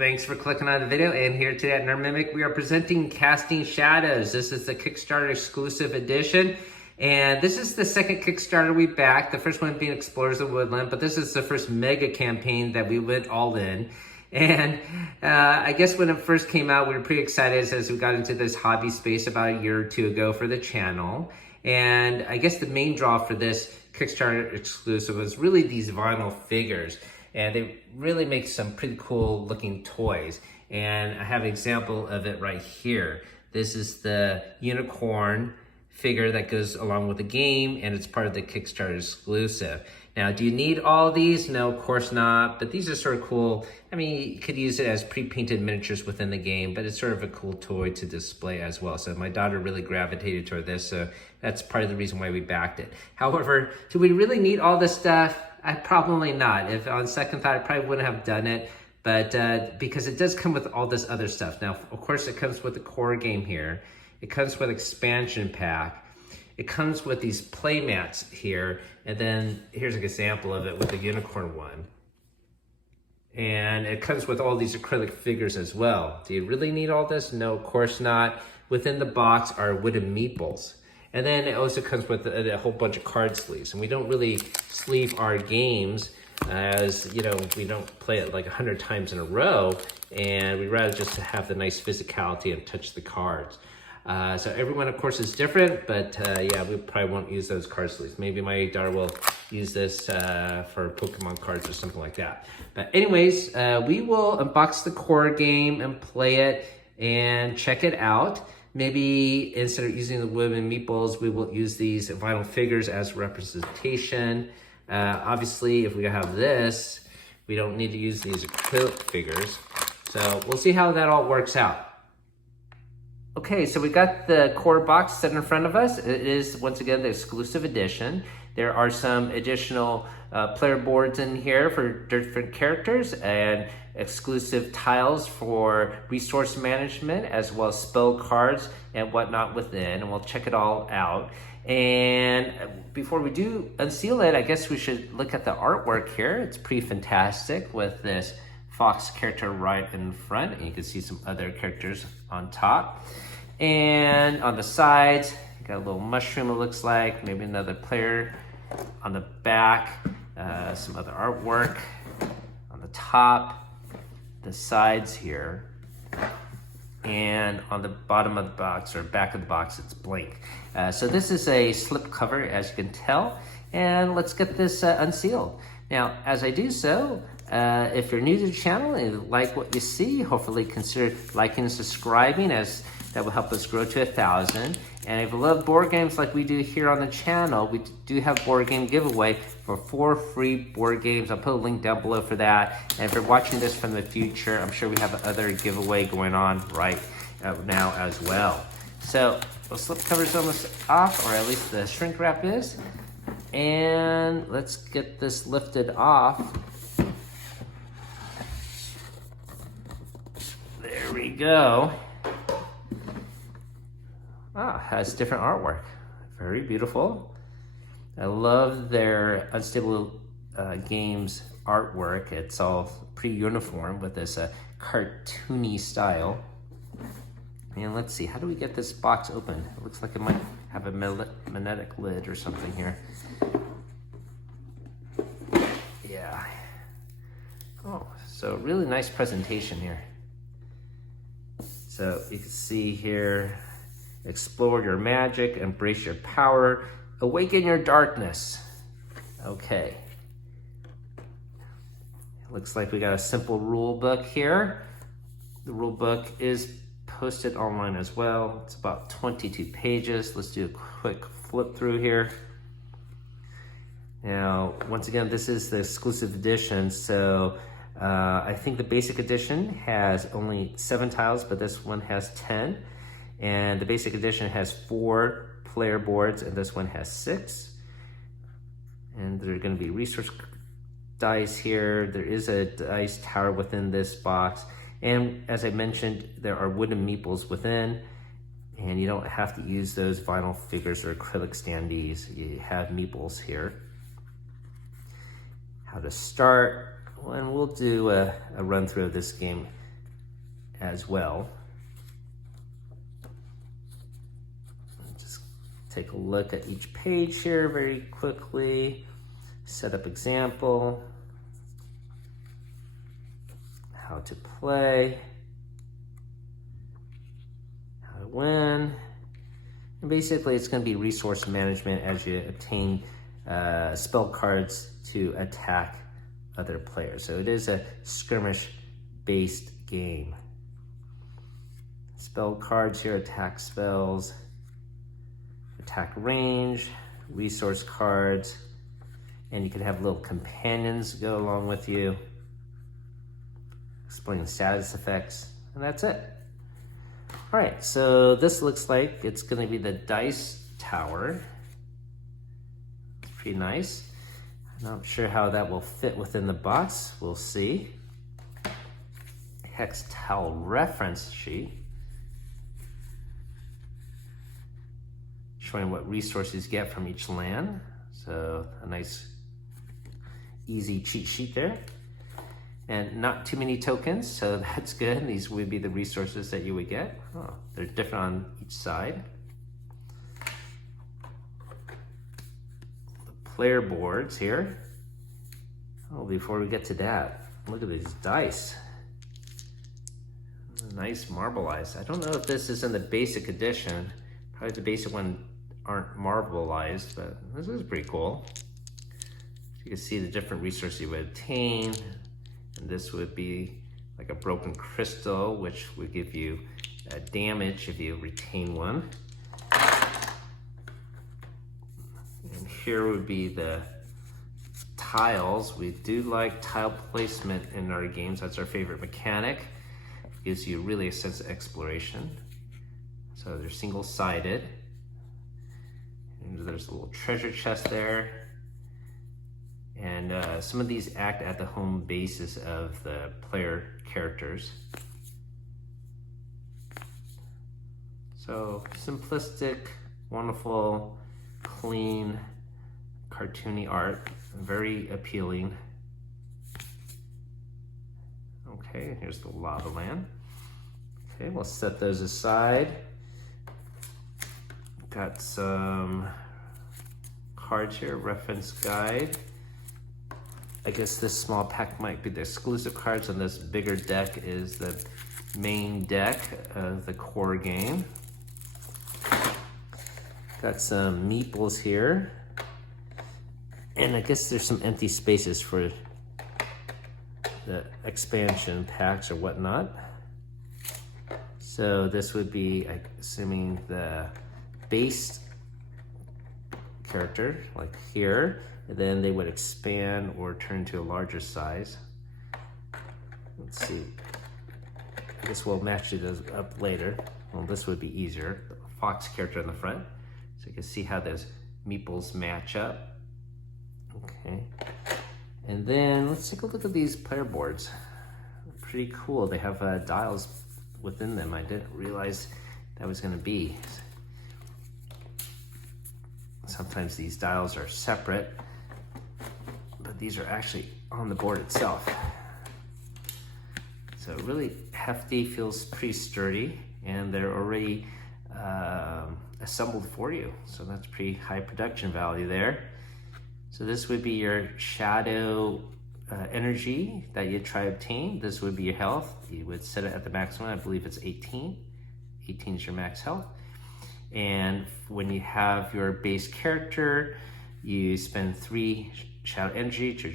Thanks for clicking on the video, and here today at Nerd Mimic, we are presenting Casting Shadows. This is the Kickstarter exclusive edition, and this is the second Kickstarter we backed, the first one being Explorers of Woodland, but this is the first mega campaign that we went all in. And I guess when it first came out, we were pretty excited as we got into this hobby space about a year or two ago for the channel. And I guess the main draw for this Kickstarter exclusive was really these vinyl figures. And they really make some pretty cool looking toys. And I have an example of it right here. This is the unicorn figure that goes along with the game, and it's part of the Kickstarter exclusive. Now, do you need all these? No, of course not, but these are sort of cool. I mean, you could use it as pre-painted miniatures within the game, but it's sort of a cool toy to display as well. So my daughter really gravitated toward this, so that's part of the reason why we backed it. However, do we really need all this stuff? Probably not. If on second thought, I probably wouldn't have done it, but because it does come with all this other stuff. Now, of course, it comes with the core game here. It comes with expansion pack. It comes with these play mats here, and then here's an example of it with the unicorn one. And it comes with all these acrylic figures as well. Do you really need all this? No, of course not. Within the box are wooden meeples. And then it also comes with a whole bunch of card sleeves. And we don't really sleeve our games as, you know, we don't play it like 100 times in a row. And we'd rather just have the nice physicality and touch the cards. So everyone, of course, is different, but yeah, we probably won't use those card sleeves. Maybe my daughter will use this for Pokemon cards or something like that. But anyways, we will unbox the core game and play it and check it out. Maybe instead of using the wooden meeples, we will use these vinyl figures as representation. Obviously, if we have this, we don't need to use these acrylic figures. So we'll see how that all works out. Okay, so we got the core box set in front of us. It is, once again, the exclusive edition. There are some additional player boards in here for different characters and exclusive tiles for resource management, as well as spell cards and whatnot within, and we'll check it all out. And before we do unseal it, I guess we should look at the artwork here. It's pretty fantastic with this fox character right in front, and you can see some other characters on top. And on the sides, you got a little mushroom, it looks like, maybe another player on the back, some other artwork on the top, the sides here, and on the bottom of the box or back of the box, it's blank. So this is a slip cover, as you can tell, and let's get this unsealed. Now, as I do so, if you're new to the channel and you like what you see, hopefully consider liking and subscribing, as that will help us grow to 1,000. And if you love board games like we do here on the channel, we do have board game giveaway for 4 free board games. I'll put a link down below for that. And if you're watching this from the future, I'm sure we have another giveaway going on right now as well. So the slip cover's almost off, or at least the shrink wrap is. And let's get this lifted off. There we go. Ah, has different artwork. Very beautiful. I love their Unstable Games artwork. It's all pretty uniform with this cartoony style. And let's see, how do we get this box open? It looks like it might have a magnetic lid or something here. Yeah. Oh, so really nice presentation here. So you can see here, explore your magic, embrace your power, awaken your darkness. Okay. Looks like we got a simple rule book here. The rule book is posted online as well. It's about 22 pages. Let's do a quick flip through here. Now, once again, this is the exclusive edition, so I think the basic edition has only 7 tiles, but this one has 10. And the basic edition has 4 player boards, and this one has 6. And there are going to be resource dice here. There is a dice tower within this box. And as I mentioned, there are wooden meeples within, and you don't have to use those vinyl figures or acrylic standees. You have meeples here. How to start, and we'll do a run through of this game as well. Just take a look at each page here very quickly. Setup example, how to play, how to win, and basically it's going to be resource management as you obtain spell cards to attack other players. So it is a skirmish-based game. Spell cards here, attack spells, attack range, resource cards, and you can have little companions go along with you, explaining status effects, and that's it. All right, so this looks like it's going to be the dice tower. It's pretty nice. I'm not sure how that will fit within the box. We'll see. Hex tile reference sheet, showing what resources you get from each land. So a nice, easy cheat sheet there. And not too many tokens, so that's good. These would be the resources that you would get. Oh, they're different on each side. The player boards here. Oh, before we get to that, look at these dice. Nice marbleized. I don't know if this is in the basic edition. Probably the basic one aren't marbleized, but this is pretty cool. You can see the different resources you would obtain. And this would be like a broken crystal, which would give you damage if you retain one. And here would be the tiles. We do like tile placement in our games. That's our favorite mechanic. It gives you really a sense of exploration. So they're single-sided. And there's a little treasure chest there. And some of these act at the home bases of the player characters. So simplistic, wonderful, clean, cartoony art, very appealing. Okay, here's the lava land. Okay, we'll set those aside. Got some cards here, reference guide. I guess this small pack might be the exclusive cards, and this bigger deck is the main deck of the core game. Got some meeples here. And I guess there's some empty spaces for the expansion packs or whatnot. So this would be, assuming, the base character, like here. And then they would expand or turn to a larger size. Let's see. I guess we'll match it up later. Well, this would be easier. The fox character in the front. So you can see how those meeples match up. Okay. And then let's take a look at these player boards. Pretty cool. They have dials within them. I didn't realize that was going to be. Sometimes these dials are separate, but these are actually on the board itself. So really hefty, feels pretty sturdy, and they're already assembled for you. So that's pretty high production value there. So this would be your shadow energy that you try to obtain. This would be your health. You would set it at the maximum. I believe it's 18. 18 is your max health. And when you have your base character, you spend 3 shadow energy to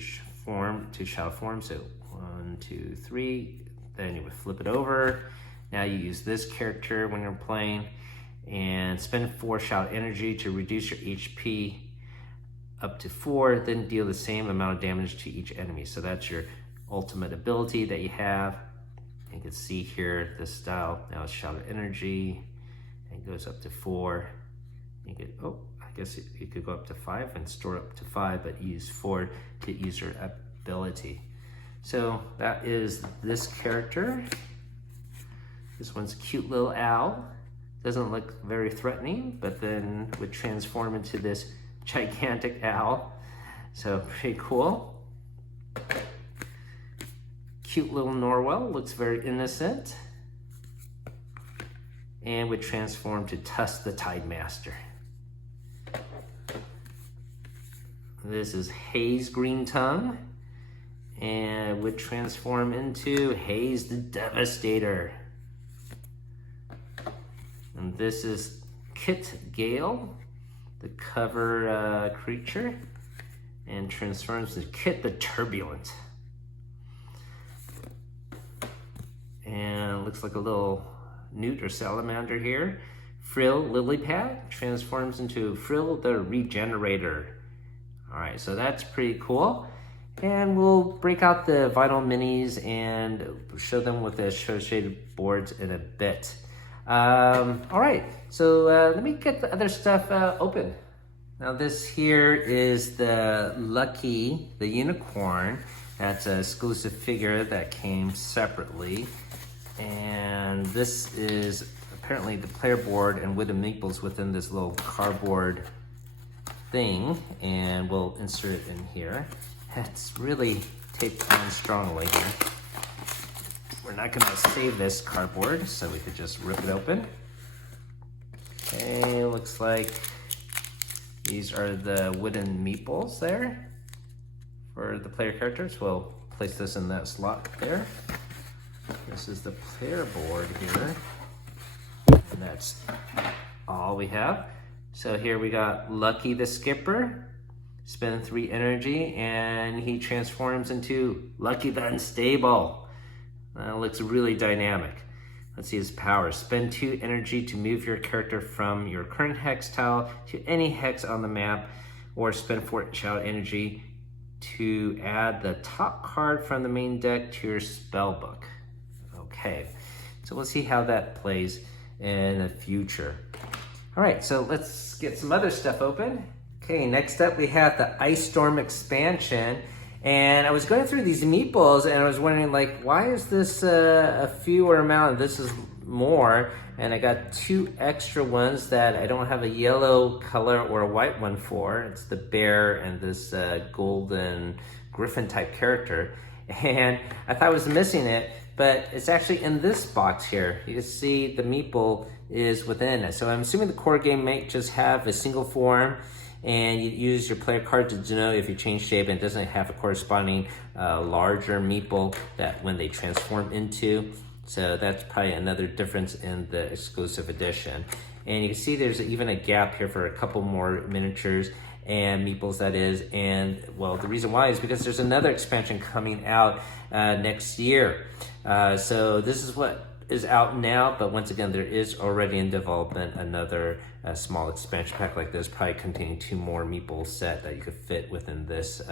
shadow form. So 1, 2, 3. Then you would flip it over. Now you use this character when you're playing and spend 4 shadow energy to reduce your HP up to 4, then deal the same amount of damage to each enemy. So that's your ultimate ability that you have. You can see here this style, now it's shadow energy, and it goes up to 4. You could, I guess it could go up to 5 and store up to 5, but use 4 to use your ability. So that is this character. This one's a cute little owl. Doesn't look very threatening, but then would transform into this gigantic owl. So pretty cool. Cute little Norwell, looks very innocent. and would transform to Tusk the Tide Master. This is Haze Green Tongue, and would transform into Haze the Devastator. And this is Kit Gale, the cover creature, and transforms into Kit the Turbulent. And it looks like a little newt or salamander here. Frill Lilypad transforms into Frill the Regenerator. All right, so that's pretty cool. And we'll break out the vinyl minis and show them with the associated boards in a bit. All right, so let me get the other stuff open. Now this here is the Lucky, the unicorn. That's an exclusive figure that came separately. And this is apparently the player board and wooden meeples within this little cardboard thing. And we'll insert it in here. It's really taped on strongly here. We're not gonna save this cardboard, so we could just rip it open. Okay, looks like these are the wooden meeples there for the player characters. We'll place this in that slot there. This is the player board here. And that's all we have. So here we got Lucky the Skipper. Spend 3 energy, and he transforms into Lucky the Unstable. That looks really dynamic. Let's see his power. Spend 2 energy to move your character from your current hex tile to any hex on the map, or spend 4 child energy to add the top card from the main deck to your spell book. Okay, so we'll see how that plays in the future. All right, so let's get some other stuff open. Okay, next up we have the Ice Storm expansion. And I was going through these meeples and I was wondering, like, why is this a fewer amount? This is more. And I got 2 extra ones that I don't have a yellow color or a white one for. It's the bear and this golden griffin type character. And I thought I was missing it, but it's actually in this box here. You can see the meeple is within it. So I'm assuming the core game might just have a single form, and you use your player card to denote if you change shape, and it doesn't have a corresponding larger meeple that when they transform into. So that's probably another difference in the exclusive edition. And you can see there's even a gap here for a couple more miniatures and meeples, that is. And well, the reason why is because there's another expansion coming out next year. So this is what is out now, but once again, there is already in development another small expansion pack like this, probably containing 2 more meeple set that you could fit within this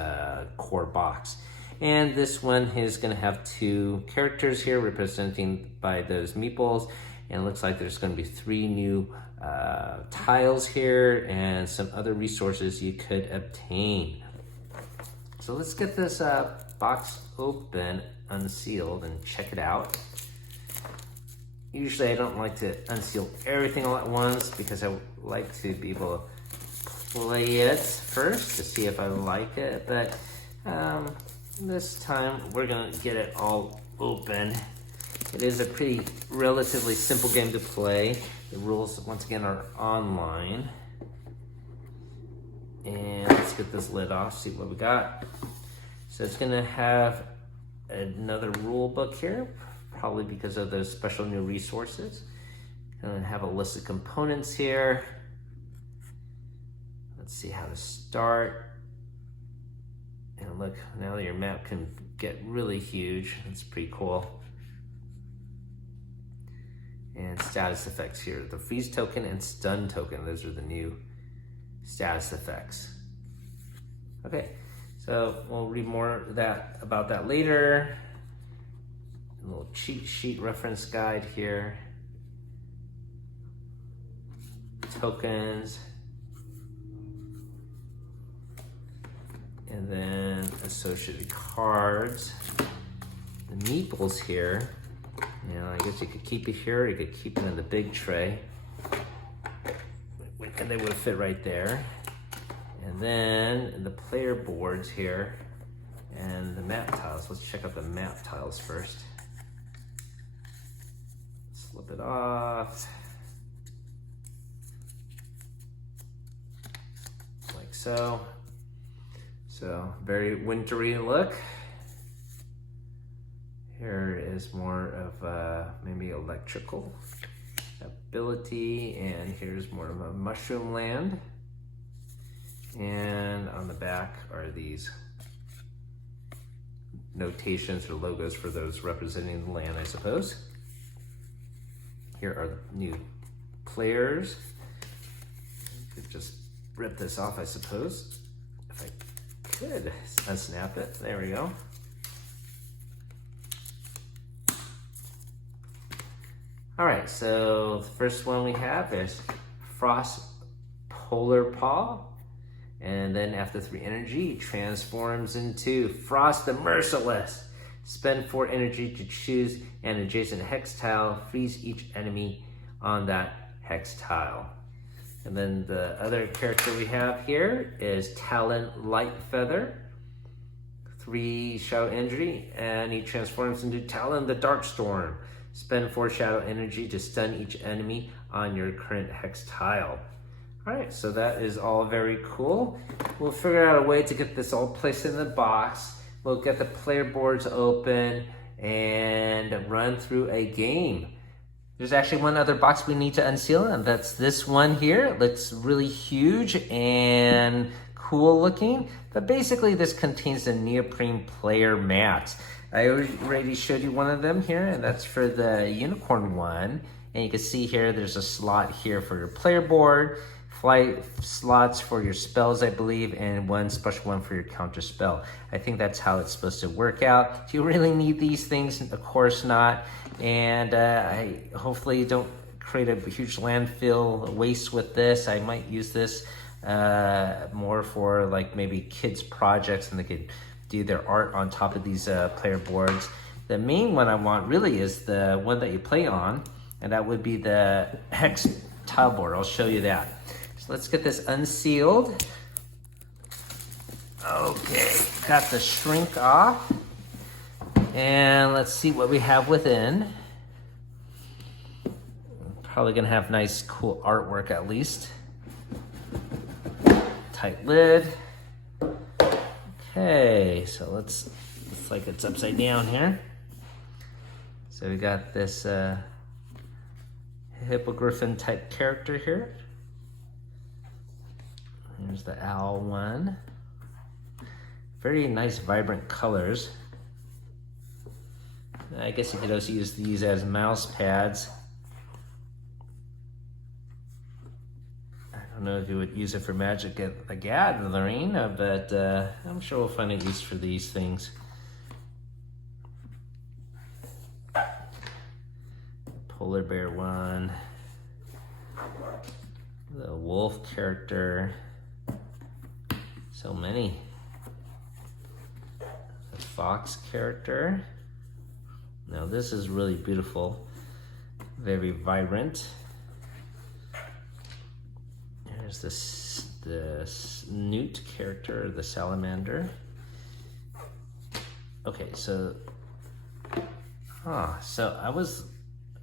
core box. And this one is going to have 2 characters here representing by those meeples, and it looks like there's going to be 3 new tiles here and some other resources you could obtain. So let's get this box open, unsealed, and check it out. Usually I don't like to unseal everything all at once because I like to be able to play it first to see if I like it, but this time we're gonna get it all open. It is a pretty relatively simple game to play. The rules, once again, are online. And let's get this lid off, see what we got. So it's gonna have another rule book here, probably because of those special new resources. Gonna have a list of components here. Let's see how to start. And look, now your map can get really huge. That's pretty cool. And status effects here. The freeze token and stun token. Those are the new status effects. Okay, so we'll read more about that later. A little cheat sheet reference guide here. Tokens. And then associated cards. The meeples here. You know, I guess you could keep it here, you could keep it in the big tray. And they would fit right there. And then the player boards here and the map tiles. Let's check out the map tiles first. Slip it off. like so. So very wintry look. Here is more of maybe electrical ability, and here's more of a mushroom land. And on the back are these notations or logos for those representing the land, I suppose. Here are the new players. I could just rip this off, I suppose, if I could unsnap it. There we go. All right, so the first one we have is Frost Polar Paw. And then after 3 energy, it transforms into Frost the Merciless. Spend 4 energy to choose an adjacent hex tile. Freeze each enemy on that hex tile. And then the other character we have here is Talon Lightfeather. 3 shadow energy, and he transforms into Talon the Darkstorm. Spend 4 shadow energy to stun each enemy on your current hex tile. All right, so that is all very cool. We'll figure out a way to get this all placed in the box. We'll get the player boards open and run through a game. There's actually one other box we need to unseal, and that's this one here. It looks really huge and cool looking, but basically this contains the neoprene player mat. I already showed you one of them here, and that's for the unicorn one. And you can see here, there's a slot here for your player board, flight slots for your spells, I believe, and one special one for your counter spell. I think that's how it's supposed to work out. Do you really need these things? Of course not. And I hopefully don't create a huge landfill waste with this. I might use this more for like maybe kids projects, and they could do their art on top of these player boards. The main one I want really is the one that you play on, and that would be the hex tile board. I'll show you that. So let's get this unsealed. Okay, got the shrink off. And let's see what we have within. Probably gonna have nice, cool artwork at least. Tight lid. Okay, so looks like it's upside down here. So we got this hippogriffin type character here. Here's the owl one. Very nice, vibrant colors. I guess you could also use these as mouse pads. I don't know if you would use it for Magic at the Gathering, but I'm sure we'll find a use for these things. Polar bear one. The wolf character. So many. The fox character. Now this is really beautiful. Very vibrant. There's this newt character, the salamander. Okay, so so I was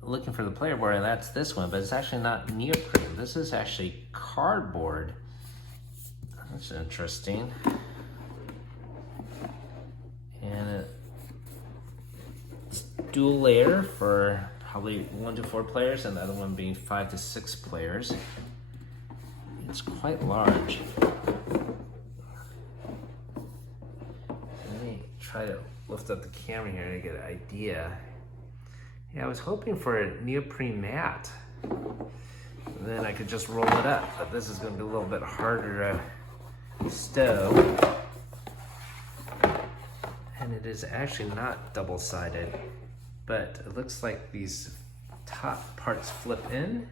looking for the player board, and that's this one, but it's actually not neoprene. This is actually cardboard. That's interesting. And it's dual layer for probably 1 to 4 players, and the other one being 5 to 6 players. It's quite large. Let me try to lift up the camera here to get an idea. Yeah, I was hoping for a neoprene mat. And then I could just roll it up, but this is going to be a little bit harder to stow. And it is actually not double-sided, but it looks like these top parts flip in.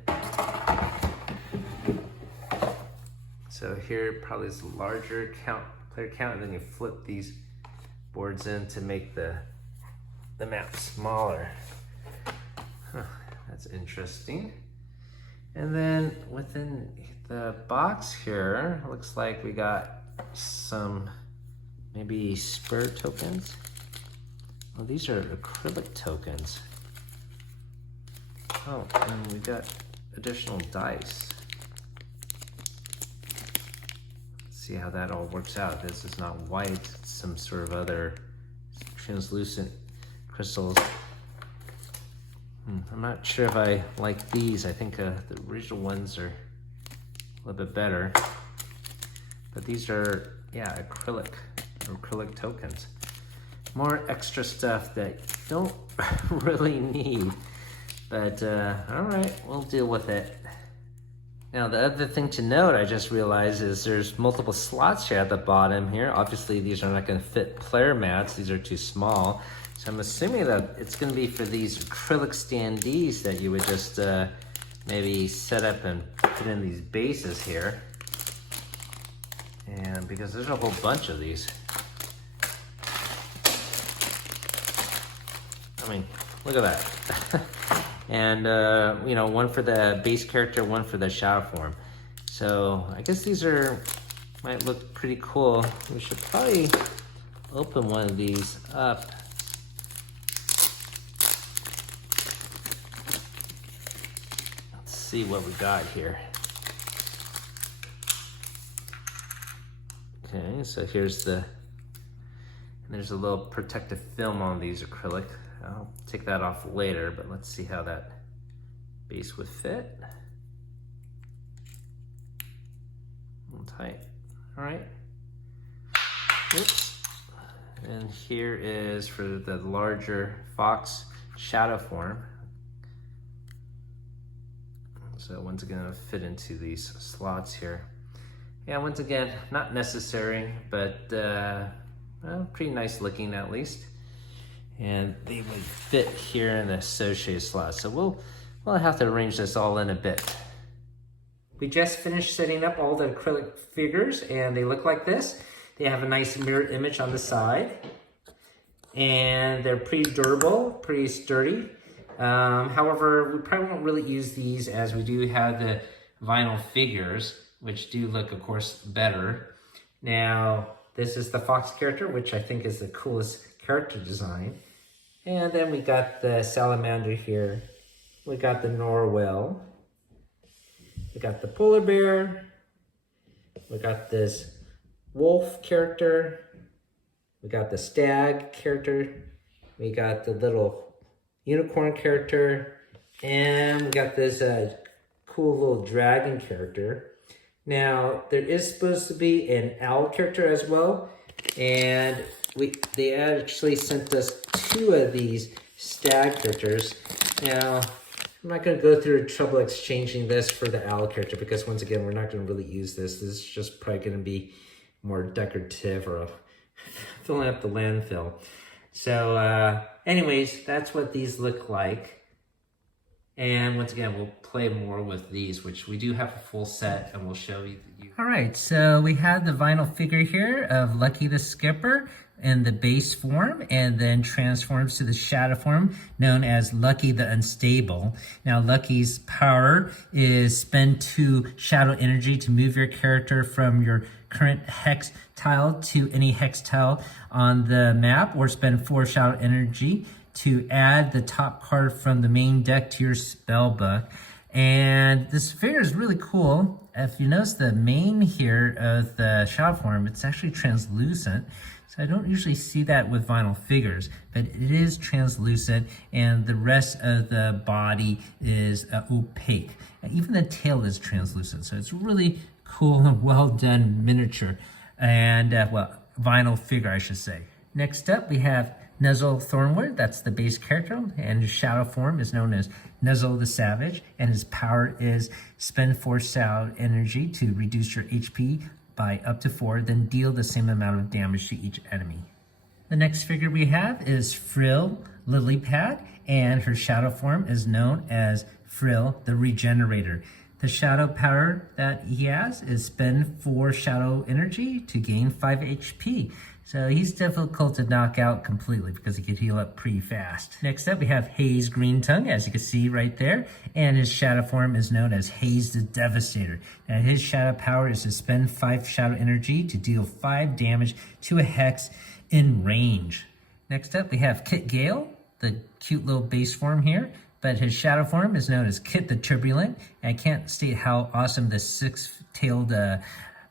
So here probably is a larger player count, and then you flip these boards in to make the map smaller. Huh, that's interesting. And then within the box here, looks like we got some maybe spirit tokens. Oh, these are acrylic tokens. Oh, and we got additional dice. Let's see how that all works out. This is not white, it's some sort of other translucent crystals. I'm not sure if I like these. I think the original ones are a little bit better. But these are, yeah, acrylic tokens. More extra stuff that you don't really need. But, all right, we'll deal with it. Now, the other thing to note, I just realized, is there's multiple slots here at the bottom here. Obviously, these are not going to fit player mats. These are too small. So I'm assuming that it's going to be for these acrylic standees that you would just maybe set up and put in these bases here. And because there's a whole bunch of these. I mean, look at that. And, you know, one for the base character, one for the shadow form. So I guess these might look pretty cool. We should probably open one of these up. Let's see what we got here. Okay, so here's there's a little protective film on these acrylic. I'll take that off later, but let's see how that base would fit. A little tight. All right. Oops. And here is for the larger fox shadow form. So once again, it'll fit into these slots here. Yeah, once again, not necessary, but well, pretty nice looking at least. And they would fit here in the associated slot. So we'll have to arrange this all in a bit. We just finished setting up all the acrylic figures, and they look like this. They have a nice mirror image on the side, and they're pretty durable, pretty sturdy. However, we probably won't really use these, as we do have the vinyl figures, which do look, of course, better. Now, this is the fox character, which I think is the coolest character design. And then we got the salamander here. We got the narwhal. We got the polar bear. We got this wolf character. We got the stag character. We got the little unicorn character. And we got this cool little dragon character. Now, there is supposed to be an owl character as well. And they actually sent us 2 of these stag characters. Now, I'm not going to go through the trouble exchanging this for the owl character, because once again, we're not going to really use this. This is just probably going to be more decorative or filling up the landfill. So anyways, that's what these look like. And once again, we'll play more with these, which we do have a full set, and we'll show you. All right, so we have the vinyl figure here of Lucky the Skipper in the base form, and then transforms to the shadow form known as Lucky the Unstable. Now, Lucky's power is spend 2 shadow energy to move your character from your current hex tile to any hex tile on the map, or spend 4 shadow energy to add the top card from the main deck to your spell book. And this figure is really cool. If you notice the mane here of the shadow form, it's actually translucent. So I don't usually see that with vinyl figures, but it is translucent, and the rest of the body is opaque. And even the tail is translucent. So it's really cool and well done miniature, and well, vinyl figure, I should say. Next up, we have Nuzzle Thornwood. That's the base character, and his shadow form is known as Nuzzle the Savage, and his power is spend 4 shadow energy to reduce your HP by up to 4, then deal the same amount of damage to each enemy. The next figure we have is Frill Lilypad, and her shadow form is known as Frill the Regenerator. The shadow power that he has is spend 4 shadow energy to gain 5 HP. So he's difficult to knock out completely because he can heal up pretty fast. Next up, we have Haze Green Tongue, as you can see right there. And his shadow form is known as Haze the Devastator. Now, his shadow power is to spend 5 shadow energy to deal 5 damage to a hex in range. Next up, we have Kit Gale, the cute little base form here. But his shadow form is known as Kit the Turbulent. And I can't state how awesome the 6-tailed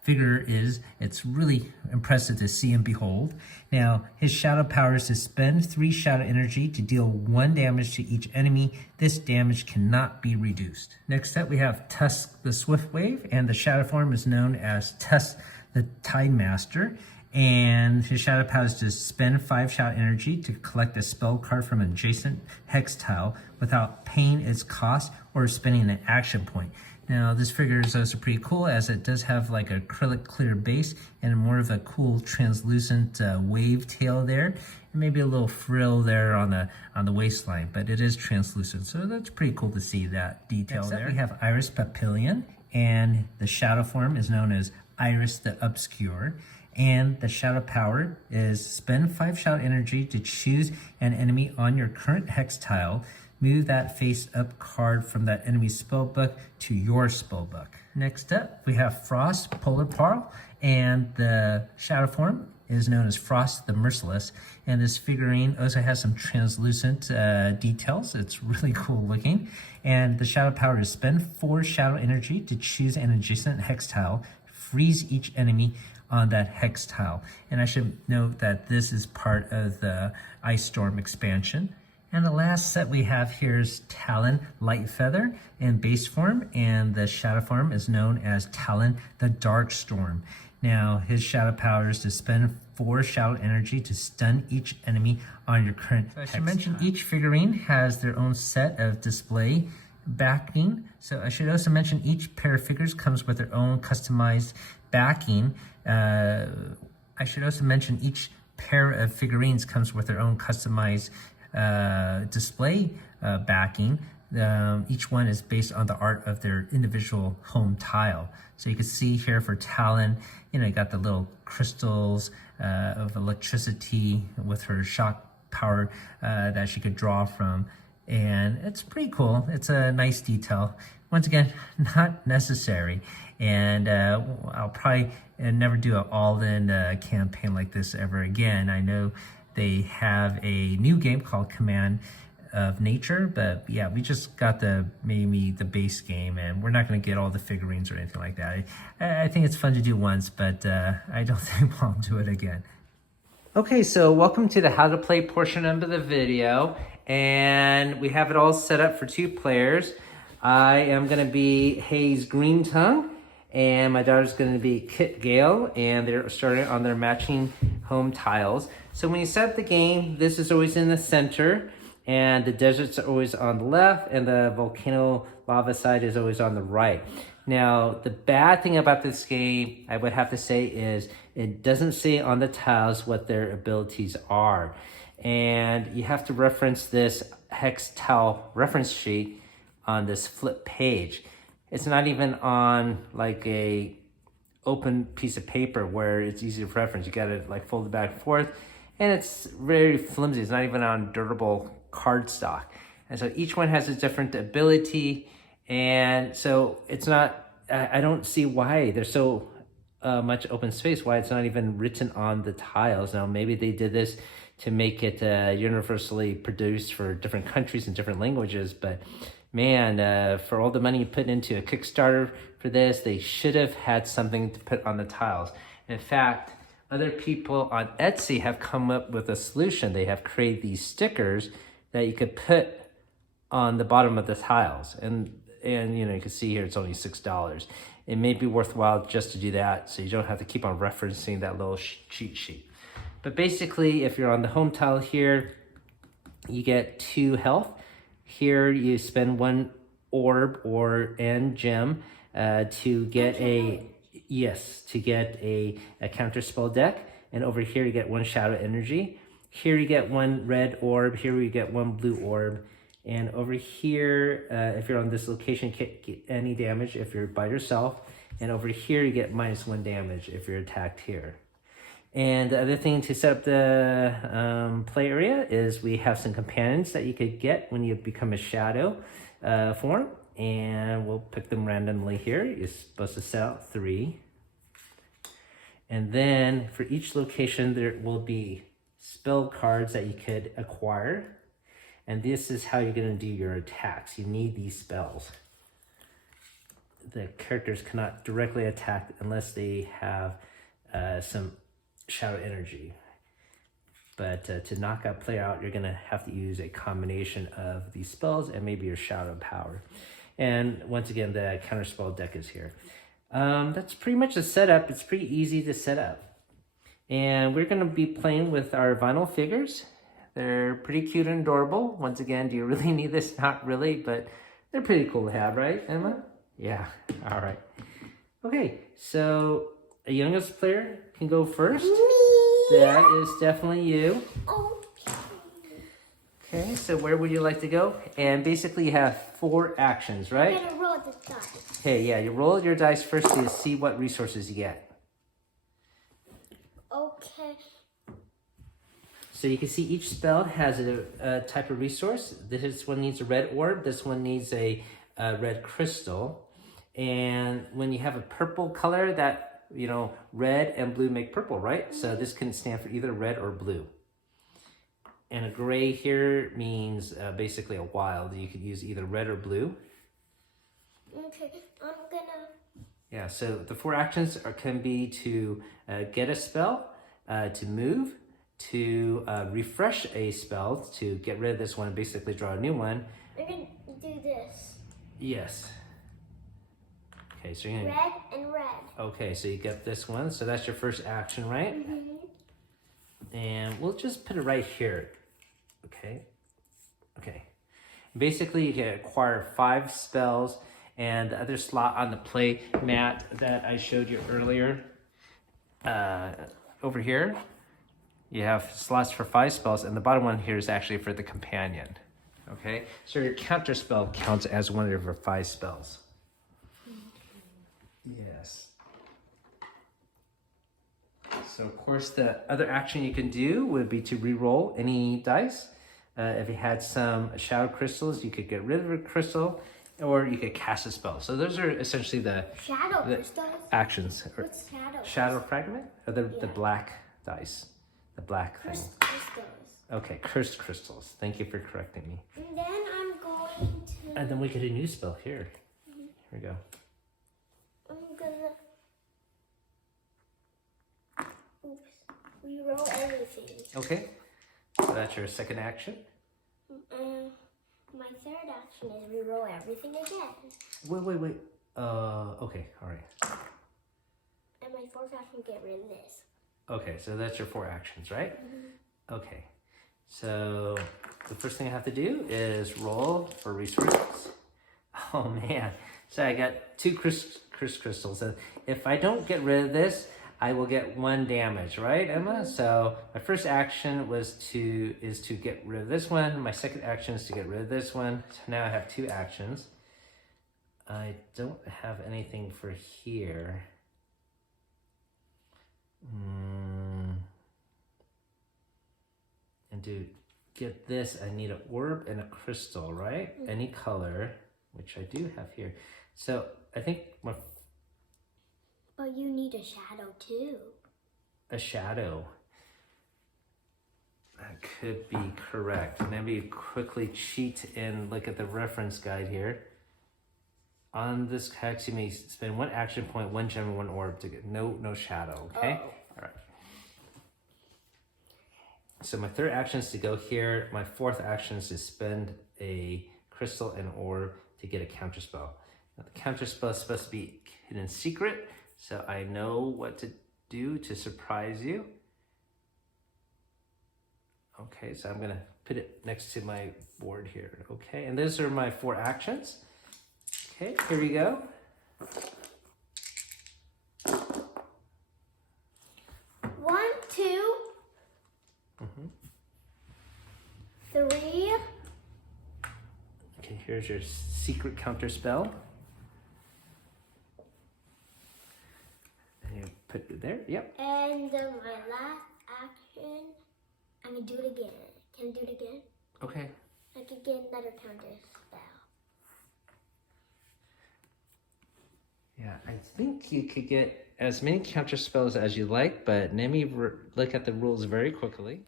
figure is. It's really impressive to see and behold. Now, his shadow power is to spend 3 shadow energy to deal 1 damage to each enemy. This damage cannot be reduced. Next up, we have Tusk the Swift Wave, and the shadow form is known as Tusk the Tide Master. And his shadow power is to spend 5 shadow energy to collect a spell card from an adjacent hex tile without paying its cost or spending an action point. Now, this figure is also pretty cool, as it does have like an acrylic clear base and more of a cool translucent wave tail there, and maybe a little frill there on the waistline, but it is translucent, so that's pretty cool to see that detail. Next there. We have Iris Papillion, and the shadow form is known as Iris the Obscure. And the shadow power is spend 5 shadow energy to choose an enemy on your current hex tile. Move that face-up card from that enemy's spellbook to your spellbook. Next up, we have Frost Polar Pearl, and the shadow form is known as Frost the Merciless. And this figurine also has some translucent details. It's really cool looking. And the shadow power is spend 4 shadow energy to choose an adjacent hex tile. Freeze each enemy on that hex tile. And I should note that this is part of the Ice Storm expansion. And the last set we have here is Talon Light Feather in base form, and the shadow form is known as Talon the Dark Storm. Now, his shadow power is to spend 4 shadow energy to stun each enemy on your current hex tile. I should mention each figurine has their own set of display backing. So I should also mention each pair of figures comes with their own customized backing. I should also mention each pair of figurines comes with their own customized display backing. Each one is based on the art of their individual home tile. So you can see here for Talon, you got the little crystals of electricity with her shock power that she could draw from. And it's pretty cool. It's a nice detail. Once again, not necessary. And I'll probably never do an all-in campaign like this ever again. I know they have a new game called Command of Nature, but yeah, we just got maybe the base game, and we're not going to get all the figurines or anything like that. I think it's fun to do once, but I don't think we'll do it again. Okay, so welcome to the how to play portion of the video, and we have it all set up for 2 players. I am going to be Hayes Green Tongue, and my daughter's going to be Kit Gale, and they're starting on their matching home tiles. So when you set up the game, this is always in the center, and the deserts are always on the left, and the volcano lava side is always on the right. Now, the bad thing about this game, I would have to say, is it doesn't say on the tiles what their abilities are. And you have to reference this hex tile reference sheet on this flip page. It's not even on like a open piece of paper where it's easy to reference. You gotta like fold it back and forth, and it's very flimsy. It's not even on durable cardstock. And so each one has a different ability, and so it's not, I don't see why there's so much open space, why it's not even written on the tiles. Now, maybe they did this to make it universally produced for different countries and different languages, but man, for all the money you put into a Kickstarter for this, they should have had something to put on the tiles. In fact, other people on Etsy have come up with a solution. They have created these stickers that you could put on the bottom of the tiles. And you can see here it's only $6. It may be worthwhile just to do that, so you don't have to keep on referencing that little cheat sheet. But basically, if you're on the home tile here, you get 2 health. Here you spend 1 orb and gem to get a counter spell deck, and over here you get 1 shadow energy. Here you get 1 red orb. Here you get 1 blue orb. And over here, if you're on this location, you can't get any damage if you're by yourself. And over here, you get -1 damage if you're attacked here. And the other thing to set up the play area is we have some companions that you could get when you become a shadow form. And we'll pick them randomly here. You're supposed to set out 3. And then for each location, there will be spell cards that you could acquire. And this is how you're going to do your attacks. You need these spells. the characters cannot directly attack unless they have some shadow energy. But to knock a player out, you're gonna have to use a combination of these spells and maybe your shadow power. And once again, the counterspell deck is here. That's pretty much the setup. It's pretty easy to set up. And we're gonna be playing with our vinyl figures. They're pretty cute and adorable. Once again, do you really need this? Not really, but they're pretty cool to have, right, Emma? Yeah, all right. Okay, so a youngest player can go first. Me. That is definitely you. Okay. Okay, so where would you like to go? And basically you have 4 actions, right? I'm gonna roll the dice. Okay, yeah, you roll your dice first to see what resources you get. Okay. So you can see each spell has a type of resource. This one needs a red orb. This one needs a red crystal. And when you have a purple color, that, you know, red and blue make purple, right? So this can stand for either red or blue. And a gray here means basically a wild. You could use either red or blue. Okay, I'm gonna... Yeah, so the 4 actions can be to get a spell, to move, to refresh a spell, to get rid of this one and basically draw a new one. I'm gonna do this. Yes. Okay, so you're gonna... Red and red. Okay, so you get this one. So that's your first action, right? And we'll just put it right here. Okay. Okay. Basically, you can acquire 5 spells, and the other slot on the play mat that I showed you earlier, over here, you have slots for 5 spells, and the bottom one here is actually for the companion. Okay, so your counter spell counts as one of your 5 spells. Yes. So of course, the other action you can do would be to re-roll any dice. If you had some shadow crystals, you could get rid of a crystal, or you could cast a spell. So those are essentially the Crystals? actions. What's shadow? Shadow fragment, or the black dice, the black thing. Crystals. Okay, cursed crystals. Thank you for correcting me. And then I'm going to... And then we get a new spell here. Here we go. I'm gonna... Oops. Reroll everything. Okay, so that's your second action. My third action is reroll everything again. Wait. Okay, all right. And my fourth action, get rid of this. Okay, so that's your 4 actions, right? Okay, so the first thing I have to do is roll for resources. Oh man, so I got 2 crystals. And if I don't get rid of this, I will get 1 damage, right, Emma? So my first action is to get rid of this one. My second action is to get rid of this one. So now I have 2 actions. I don't have anything for here. And to get this, I need an orb and a crystal, right? Any color, which I do have here. So I think But you need a shadow too. a shadow. That could be correct. Let me quickly cheat and look at the reference guide here. On this hex, you may spend 1 action point, 1 gem, and 1 orb to get no shadow. Okay. All right. So my third action is to go here. My fourth action is to spend a crystal and orb to get a counter spell. Now, the counter spell is supposed to be hidden secret, so I know what to do to surprise you. Okay, so I'm gonna put it next to my board here. Okay, and those are my 4 actions. Okay, here we go. One, two, 3. Okay, here's your secret counter spell. And you put it there, yep. And my last action, I'm gonna do it again. Can I do it again? Okay. I can get another counter spell. Yeah, I think you could get as many counter spells as you like, but let me look at the rules very quickly.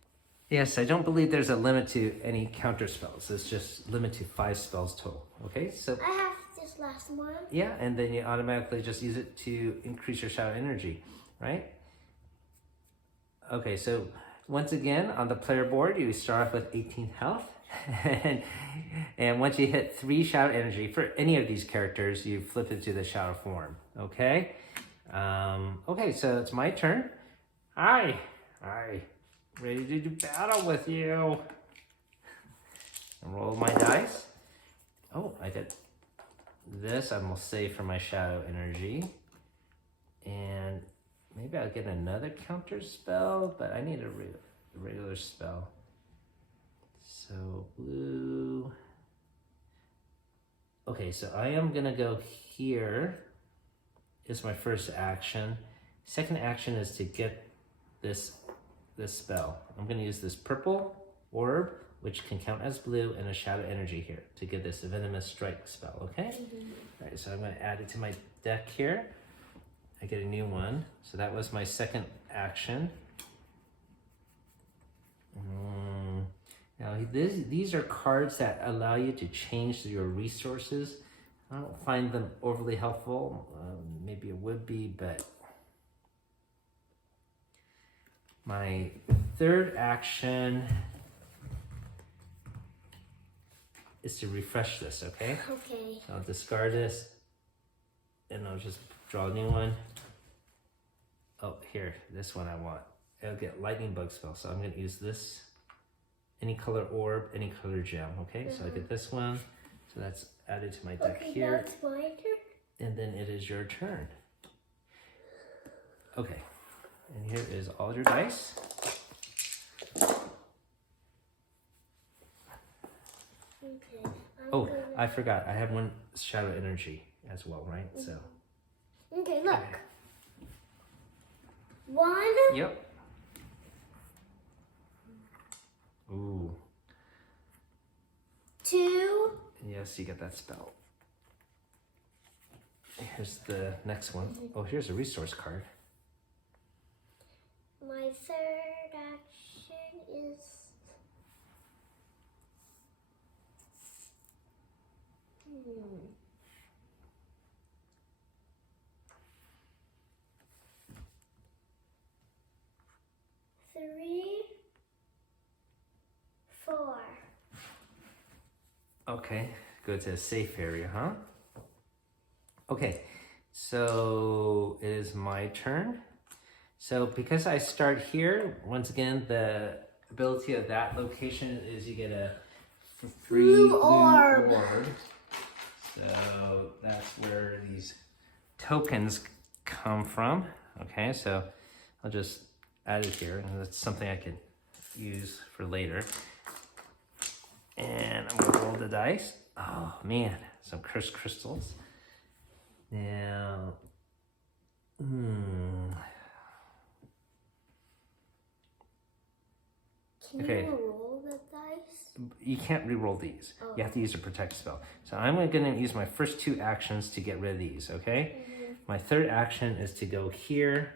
Yes, I don't believe there's a limit to any counter spells. It's just limited to 5 spells total. Okay, so I have this last last one. Yeah, and then you automatically just use it to increase your shadow energy, right? Okay, so once again, on the player board, you start off with 18 health. and once you hit 3 shadow energy, for any of these characters, you flip it to the shadow form, okay? Okay, so it's my turn. Hi, ready to do battle with you. And roll my dice. Oh, I did this. I'm gonna save for my shadow energy. And maybe I'll get another counter spell, but I need a regular spell. So blue. Okay, so I am gonna go here. Is my first action. Second action is to get this spell. I'm gonna use this purple orb, which can count as blue, and a shadow energy here to get this venomous strike spell, okay? All right, so I'm gonna add it to my deck here. I get a new one. So that was my second action. Now these are cards that allow you to change your resources. I don't find them overly helpful. Maybe it would be, but my third action is to refresh this, okay? Okay. So I'll discard this and I'll just draw a new one. Oh, here, this one I want. I'll get lightning bug spell, so I'm gonna use this. Any color orb, any color gem, okay? So I get this one, so that's added to my deck here. That's my turn. And then it is your turn. Okay, and here is all your dice. Okay. Oh, I forgot, I have one shadow energy as well, right? So. Okay, look. One. Yep. Ooh. 2. Yes, you get that spell. Here's the next one. Oh, here's a resource card. My third action is 3, 4. Okay, go to a safe area, huh? Okay, so it is my turn. So because I start here, once again, the ability of that location is you get a free Blue orb. So that's where these tokens come from. Okay, so I'll just add it here, and that's something I could use for later. And I'm gonna roll the dice. Oh man, some cursed crystals. Now, Can Okay. you roll the dice? you can't re-roll these. Oh. You have to use a protect spell. So I'm gonna use my first 2 actions to get rid of these, okay? My third action is to go here.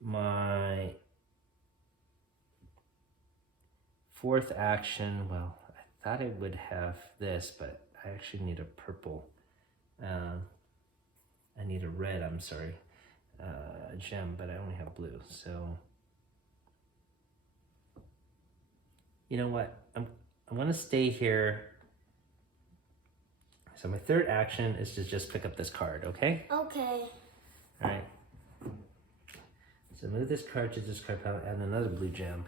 My fourth action, well, I thought I would have this, but I actually need a purple. I need a red, I'm sorry, gem, but I only have blue, so. You know what, I'm gonna stay here. So my third action is to just pick up this card, okay? Okay. All right. So move this card to this card pile, add another blue gem,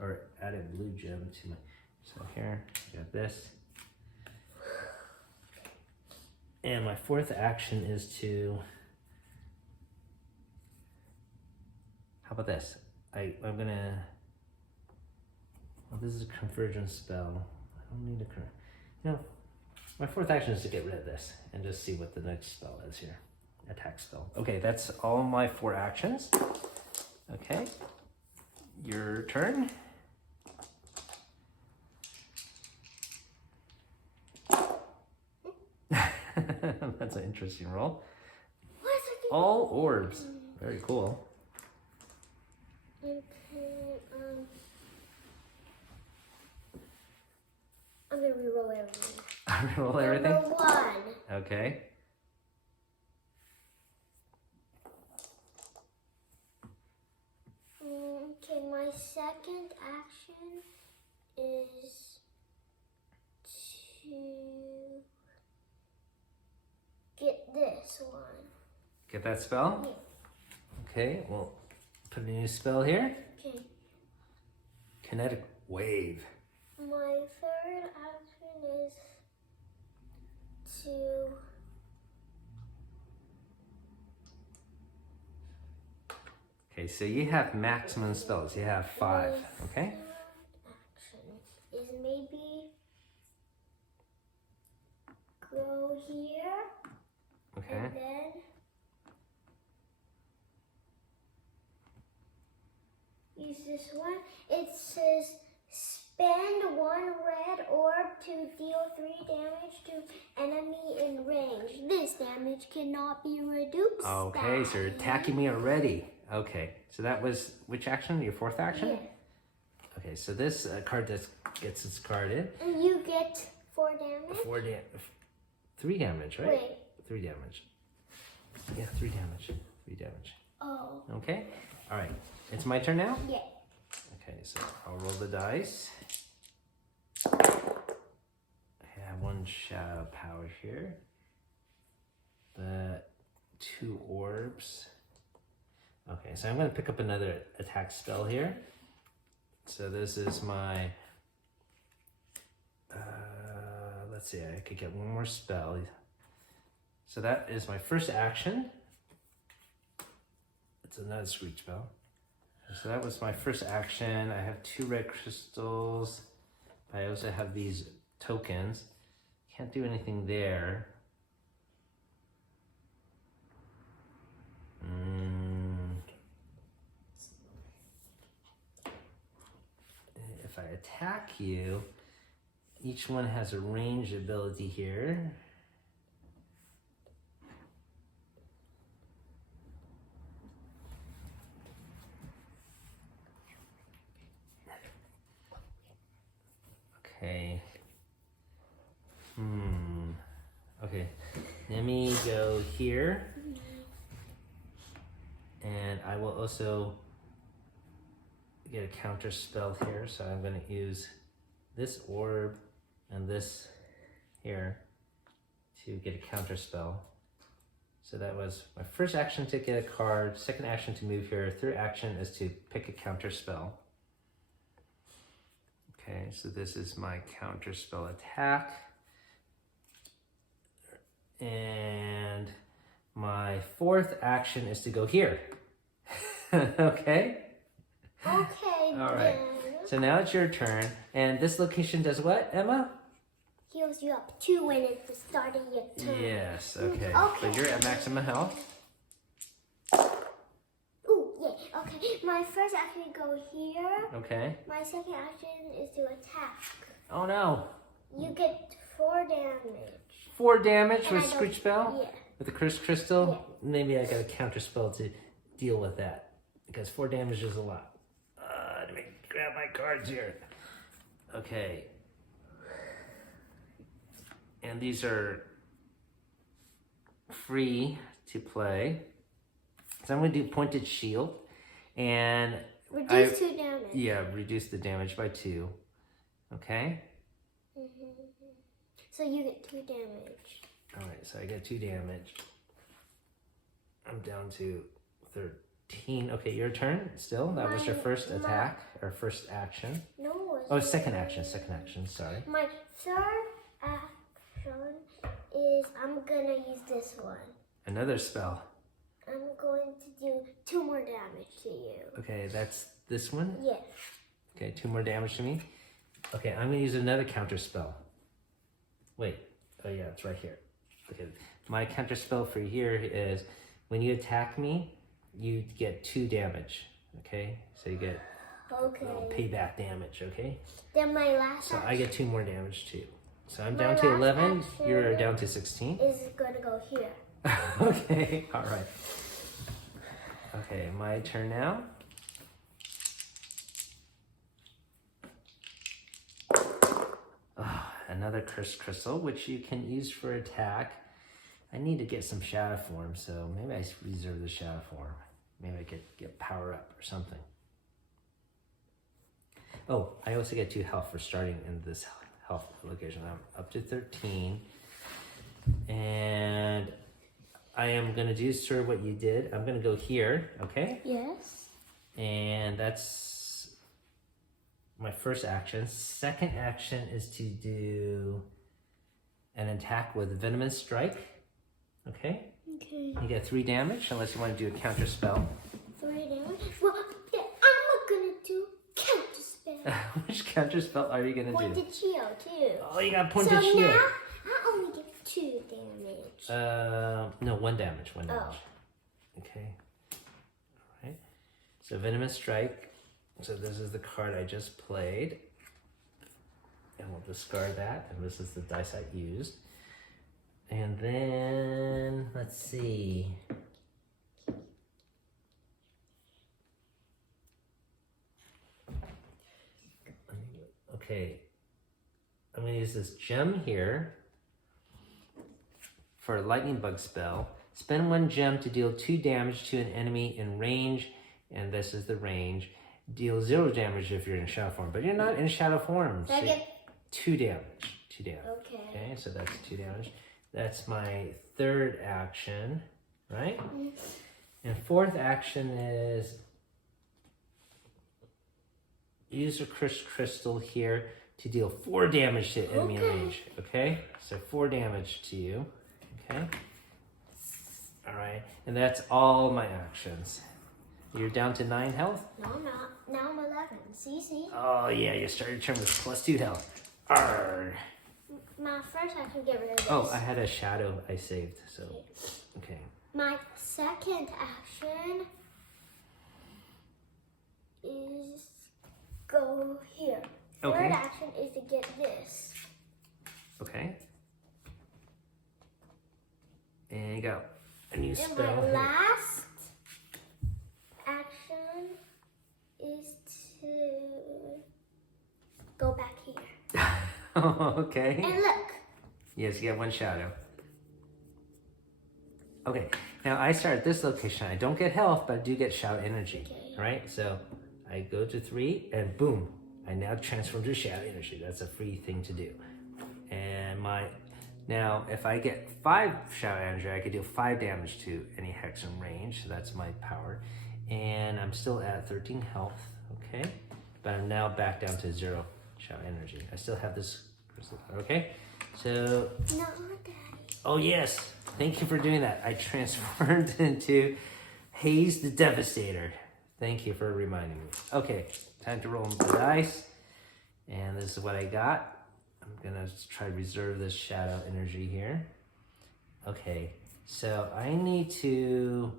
or add a blue gem to my. So here, I got this. And my fourth action is to. How about this? I'm gonna. Well, this is a convergence spell. I don't need a. No, my fourth action is to get rid of this and just see what the next spell is here. Attack spell. Okay, that's all my 4 actions. Okay, your turn. That's an interesting roll. All orbs. Very cool. Okay, I'm gonna reroll everything. Roll everything. Number 1. Okay. is to get this one. Get that spell? Yeah. Okay, we'll put a new spell here. Okay. Kinetic Wave. My third action is to Okay, so you have maximum spells. You have 5, okay? action is maybe go here Okay. and then use this one. It says spend 1 red orb to deal 3 damage to enemy in range. This damage cannot be reduced. Okay, so you're attacking me already. Okay, so that was which action? Your 4th action? Yeah. Okay, so this card just gets discarded. And you get 4 damage. 3 damage, right? Wait. 3 damage. Yeah, 3 damage. 3 damage. Oh. Okay, all right. It's my turn now? Yeah. Okay, so I'll roll the dice. I have 1 shadow power here. The 2 orbs. Okay, so I'm going to pick up another attack spell here. So this is my, let's see, I could get 1 more spell. So that is my first action. It's another screech spell. So that was my first action. I have 2 red crystals. I also have these tokens. Can't do anything there. If I attack you, each one has a range ability here. Okay. Okay. Let me go here. And I will also get a counter spell here. So I'm going to use this orb and this here to get a counter spell. So that was my first action to get a card, second action to move here, third action is to pick a counter spell. Okay, so this is my counter spell attack. And my 4th action is to go here. Okay? Okay, All right. So now it's your turn. And this location does what, Emma? Heals you up 2 when it's the start of your turn. Yes, okay. Okay. But you're at maximum health. Ooh, yeah. Okay, my first action go here. Okay. My second action is to attack. Oh no. You get 4 damage. 4 damage And with I don't- Screech Spell? Yeah. With the crystal? Maybe I got a counter spell to deal with that. Because 4 damage is a lot. Let me grab my cards here. Okay. And these are free to play. So I'm going to do Pointed Shield. And Reduce 2 damage. yeah, reduce the damage by 2. Okay? So you get 2 damage. Alright, so I get 2 damage. I'm down to 13. Okay, your turn still. That was your first attack, or first action. No, it's Oh, second action, sorry. my third action is I'm gonna use this one. Another spell. I'm going to do 2 more damage to you. Okay, that's this one? Yes. Okay, 2 more damage to me. Okay, I'm gonna use another counter spell. Wait, oh yeah, it's right here. Okay, my counter spell for here is when you attack me, you get 2 damage. Okay, so you get Okay. payback damage, okay? Then my last So action I get 2 more damage too. So I'm My down to last 11, action you're down to 16. is gonna go here. Okay, all right. Okay, my turn now. Oh, another cursed crystal, which you can use for attack. I need to get some shadow form, so maybe I reserve the shadow form. Maybe I could get power up or something. Oh, I also get 2 health for starting in this health location. I'm up to 13. And I am going to do sort of what you did. I'm going to go here, okay? Yes. And that's my first action. Second action is to do an attack with Venomous Strike, okay? Okay. You get 3 damage unless you want to do a counter spell. 3 damage. Well, then I'm gonna do counter spell. Which counter spell are you going to do? Pointed shield too. Oh, you got pointed so shield. now I only get 2 damage. No, 1 damage. 1 damage. Oh. Okay. All right. So Venomous Strike. So this is the card I just played. And we'll discard that. And this is the dice I used. And then, let's see. Okay. I'm going to use this gem here for a lightning bug spell. Spend 1 gem to deal 2 damage to an enemy in range. And this is the range. Deal 0 damage if you're in shadow form. But you're not in shadow form. So I get 2 damage. 2 damage. okay. Okay, so that's 2 damage. That's my third action, right? And fourth action is use a crystal here to deal 4 damage to enemy in range. Okay, so 4 damage to you. Okay. All right, and that's all my actions. You're down to 9 health. No, I'm not. Now I'm 11. See? Oh yeah, you started your turn with +2 health. Arrgh. My first action, get rid of this. Oh, I had a shadow I saved, so okay. My second action is go here. Okay. Third action is to get this. Okay. And you got a new And spell my here. last action is to go back here. Okay. And look. Yes, you get 1 shadow. Okay. Now I start at this location. I don't get health, but I do get shadow energy. Okay. Right? So I go to 3 and boom. I now transform to shadow energy. That's a free thing to do. And now if I get 5 shadow energy, I could deal 5 damage to any hex in range. So that's my power. And I'm still at 13 health. Okay. But I'm now back down to 0 shadow energy. I still have this crystal. Okay. So No, Daddy. oh yes, thank you for doing that. I transformed into Haze the Devastator. Thank you for reminding me. Okay, time to roll the dice. And this is what I got. I'm gonna try to reserve this shadow energy here. Okay, so I need to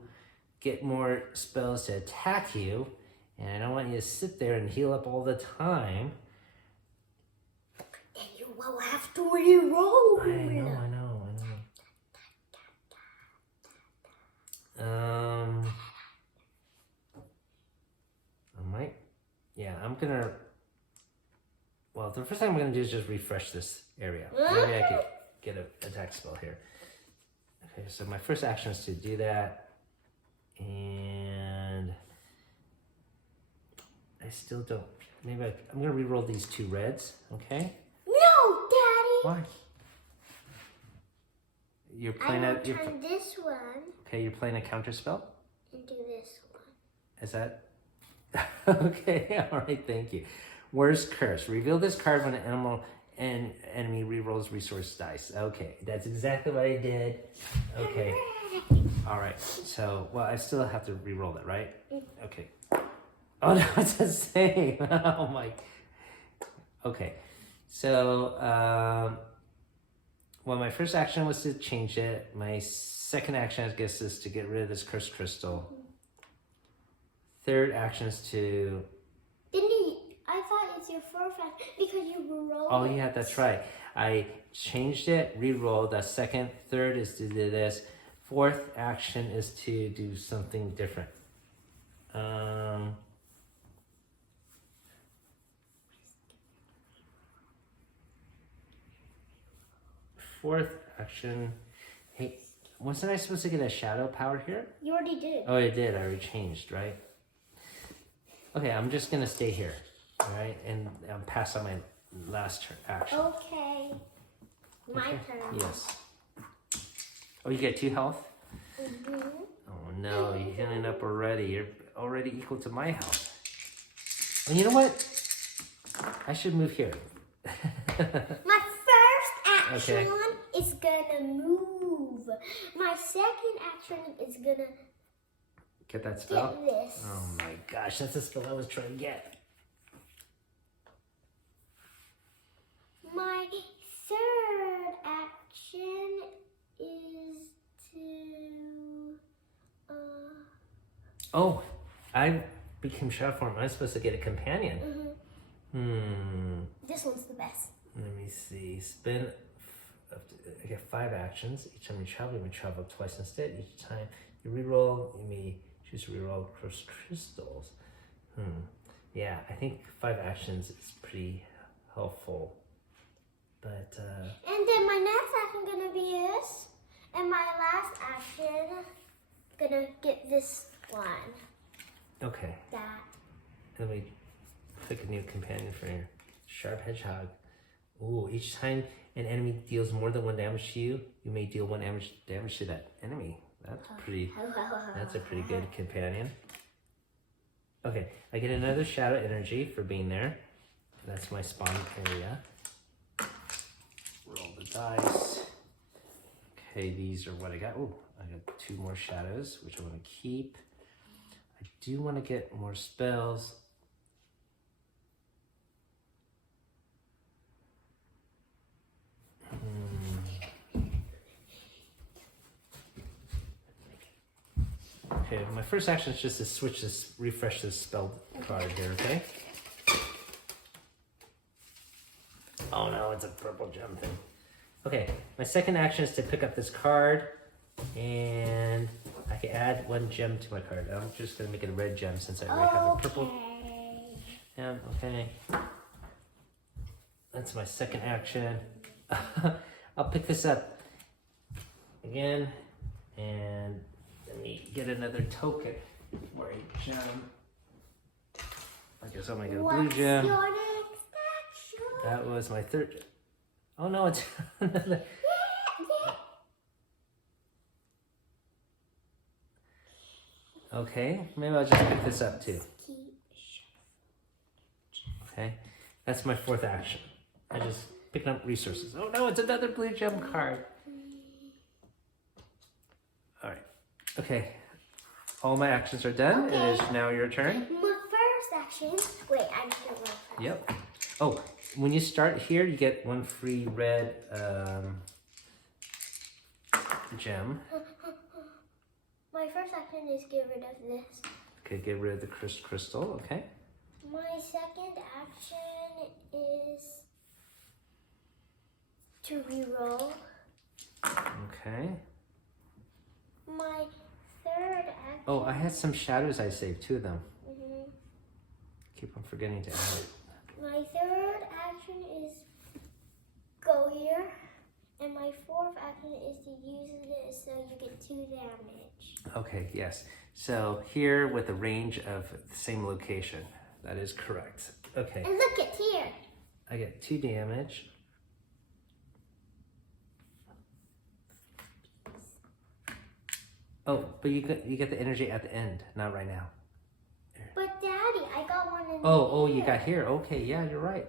get more spells to attack you. And I don't want you to sit there and heal up all the time. Then you will have to re-roll. I know. I'm gonna, well, the first thing I'm gonna do is just refresh this area. Maybe I could get an attack spell here. Okay, so my first action is to do that. And I still don't, maybe I'm gonna re-roll these 2 reds, okay? No, Daddy. Why? You're I playing will a, turn this one okay, you're playing a counter spell? and do this one. Is that? Okay, all right, thank you. Where's Curse? Reveal this card when an enemy rerolls resource dice. Okay, that's exactly what I did. Okay, all right. So, well, I still have to reroll that, right? Okay. Oh no, it's the same. Oh my. Okay, so well, my first action was to change it. My second action, I guess, is to get rid of this cursed crystal. Third action is to... I thought it's your fourth action because you rolled. Oh yeah, that's right. I changed it, re-rolled. The second, third is to do this. Fourth action is to do something different. Fourth action. Hey, wasn't I supposed to get a shadow power here? You already did. Oh, I did. I already changed, right? Okay, I'm just gonna stay here. All right, and I'll pass on my last action. Okay. My turn. Yes. Oh, you get 2 health? Mm-hmm. Oh no, you're healing up already. You're already equal to my health. And you know what? I should move here. My first action Okay. is gonna move. My second action is gonna Get that spell? get this. Oh my gosh, that's the spell I was trying to get. My third action is to Oh, I became shadow form. I'm supposed to get a companion. this one's the best. Let me see. Spin. I get 5 actions. Each time you may travel twice instead. Each time you reroll, you may choose to reroll crystals. Yeah, I think 5 actions is pretty helpful. But And then my next action gonna be this, and my last action gonna get this one. okay. That. Let me pick a new companion for your sharp hedgehog. Ooh, each time an enemy deals more than 1 damage to you, you may deal 1 damage to that enemy. That's a pretty good companion. Okay, I get another shadow energy for being there. That's my spawn area. Roll the dice. Okay, these are what I got. Oh, I got 2 more shadows, which I want to keep. I do want to get more spells. Okay, my first action is just to switch this, refresh this spell card here, okay? Oh no, it's a purple gem thing. Okay, my second action is to pick up this card, and I can add 1 gem to my card. I'm just gonna make it a red gem since I already have a purple gem, okay. That's my second action. I'll pick this up again, and let me get another token for a gem. I guess I'm gonna get a blue gem. Your next action? That was my third. Oh no, it's another. Okay, maybe I'll just pick this up too. Okay, that's my 4th action. I just picked up resources. Oh no, it's another blue gem card. All right. Okay. All my actions are done. Okay. It is now your turn. My first action. Wait, I'm just gonna roll first. Yep. Oh, when you start here, you get 1 free red gem. My first action is get rid of this. Okay, get rid of the crystal. Okay. My second action is to reroll. Okay. My third action. Oh, I had some shadows I saved. 2 of them. Mhm. Keep on forgetting to add it. My third action is go here. And my 4th action is to use this so you get 2 damage. Okay, yes. So here with a range of the same location. That is correct. Okay, And look at here. I get 2 damage. Oh, but you get the energy at the end, not right now. But Daddy, I got one in Oh, here. you got here. Okay, yeah, you're right.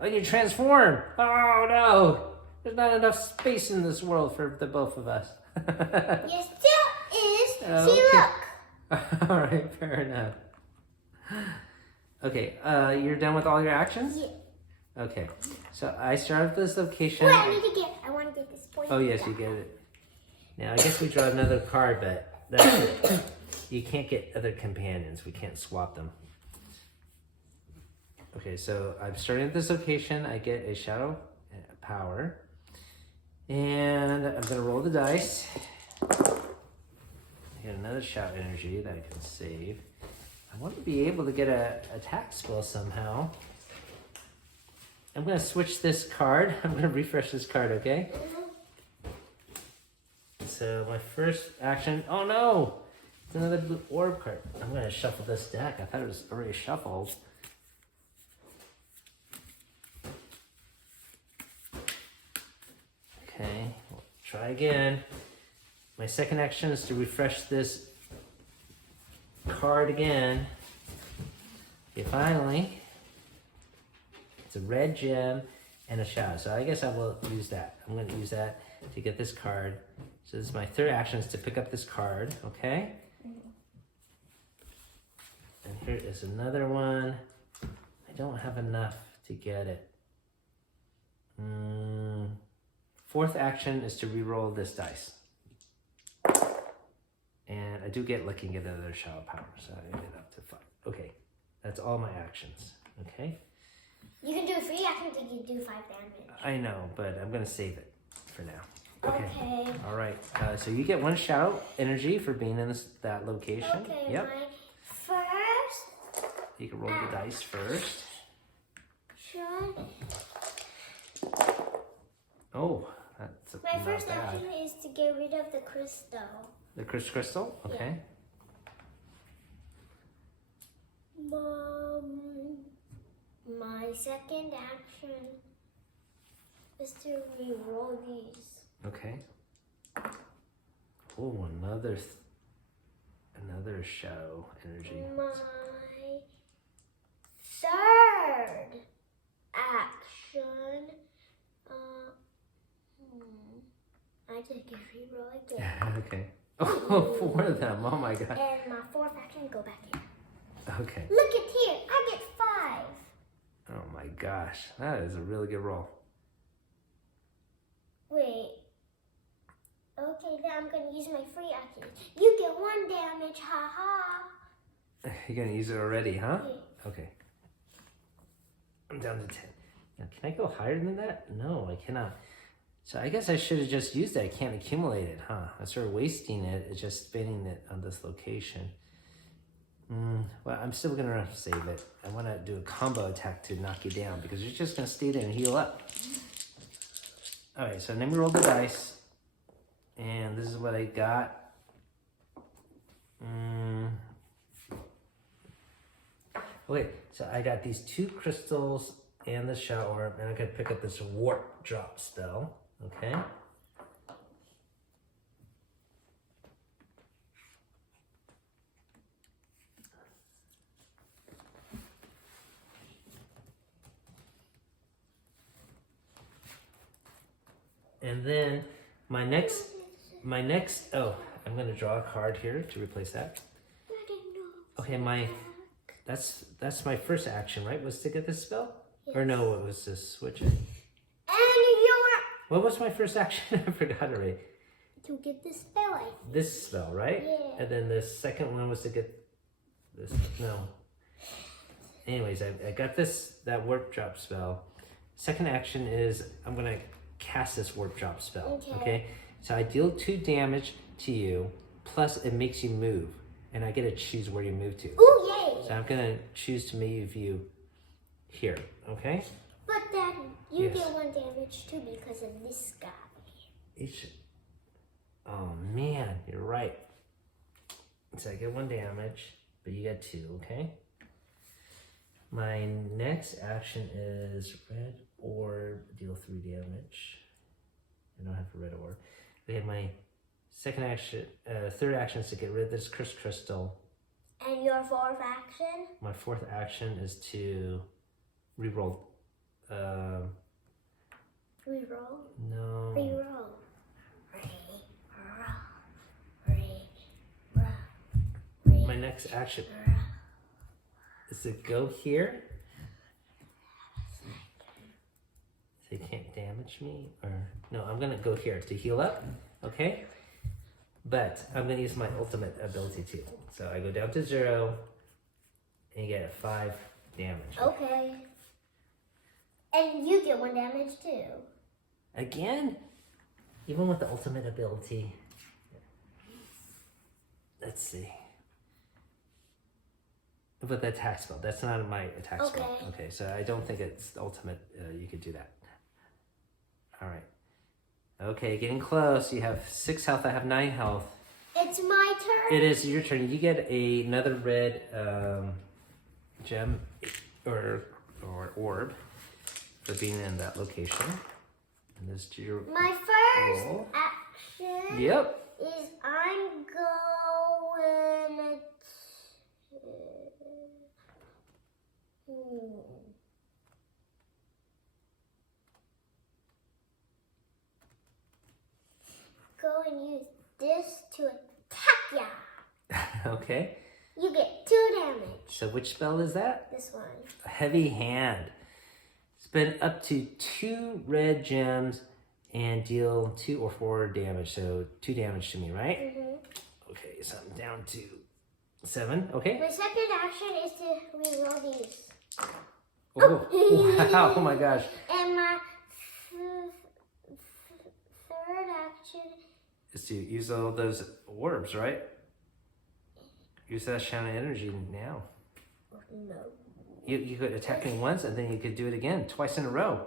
Oh, you transform. Oh no, there's not enough space in this world for the both of us. Yes, there is. See, Okay. look. All right, fair enough. Okay, you're done with all your actions? Yeah. Okay, so I started this location. Wait, I want to get this point. Oh yes, you get it. Now I guess we draw another card, but that's it. You can't get other companions. We can't swap them. Okay, so I'm starting at this location. I get a shadow power, and I'm gonna roll the dice. I get another shadow energy that I can save. I want to be able to get a attack spell somehow. I'm gonna switch this card. I'm gonna refresh this card, okay? So my first action, oh no! It's another blue orb card. I'm gonna shuffle this deck. I thought it was already shuffled. Okay, we'll try again. My second action is to refresh this card again. Okay, finally. It's a red gem and a shadow. So I guess I will use that. I'm going to use that to get this card. So this is my third action, is to pick up this card, okay? And here is another one. I don't have enough to get it. Fourth action is to re-roll this dice. And I do get lucky and get another shadow power, so I get up to 5. Okay, that's all my actions, okay? You can do 3 actions and you can do 5 damage. I know, but I'm gonna save it for now. Okay. All right, so you get 1 shadow energy for being in that location. Okay, Yep. my first You can roll the dice first. action. Oh, that's My not first bad. action is to get rid of the crystal. The crystal, okay. My second action is to re-roll these. Okay. Oh, another shadow energy. My third action, I just get re-roll again. Okay. Oh, 4 of them. Oh my god. And my fourth action, go back here. Okay. Look at here, I get 5. Oh my gosh, that is a really good roll. Wait. Okay, then I'm gonna use my free action. You get 1 damage, haha. You're gonna use it already, huh? Yeah. Okay. I'm down to 10. Now, can I go higher than that? No, I cannot. So I guess I should have just used it. I can't accumulate it, huh? I started wasting it. It's just spinning it on this location. Well, I'm still gonna save it. I want to do a combo attack to knock you down because you're just gonna stay there and heal up. All right, so let me roll the dice, and this is what I got. Okay, so I got these 2 crystals and the shadow orb, and I could pick up this warp drop spell. Okay. And then my next, oh, I'm gonna draw a card here to replace that. I didn't know. Okay, that's my first action, right? Was to get this spell? Yes. Or no, it was to switch it. And you're What was my first action? I forgot already. to get the spell, I think. This spell, right? Yeah. And then the second one was to get this, no. Anyways, I got that warp drop spell. Second action is I'm gonna cast this warp drop spell, okay? So I deal 2 damage to you, plus it makes you move, and I get to choose where you move to. Ooh, yay! So I'm gonna choose to move you here, okay? But then you Yes. get 1 damage too because of this guy. Oh man, you're right. So I get 1 damage, but you get 2, okay? My next action is red orb, deal 3 damage. I don't have a red orb. Okay, my second action, third action is to get rid of this crystal. And your fourth action? My fourth action is to reroll. Reroll. No. Reroll. My next action is to go here. So you can't damage me, or no, I'm gonna go here to heal up, okay? But I'm gonna use my ultimate ability too. So I go down to 0 and you get 5 damage. Okay. And you get 1 damage too. Again? Even with the ultimate ability. Let's see. With the attack spell, that's not my attack spell. Okay, so I don't think it's ultimate. You could do that. All right. Okay, getting close. You have 6 health. I have 9 health. It's my turn. It is your turn. You get another red gem or orb for being in that location. And this is your My first roll. action Yep. is I'm going to... Go and use this to attack ya. Okay. You get 2 damage. So which spell is that? This one. A heavy hand. Spend up to 2 red gems and deal 2 or 4 damage. So 2 damage to me, right? Mm-hmm. Okay, so I'm down to 7. Okay. My second action is to reroll these. Oh, wow. Oh my gosh. And my third action Is to use all those orbs, right? Use that Shannon energy now. no. You could attack me once and then you could do it again, twice in a row.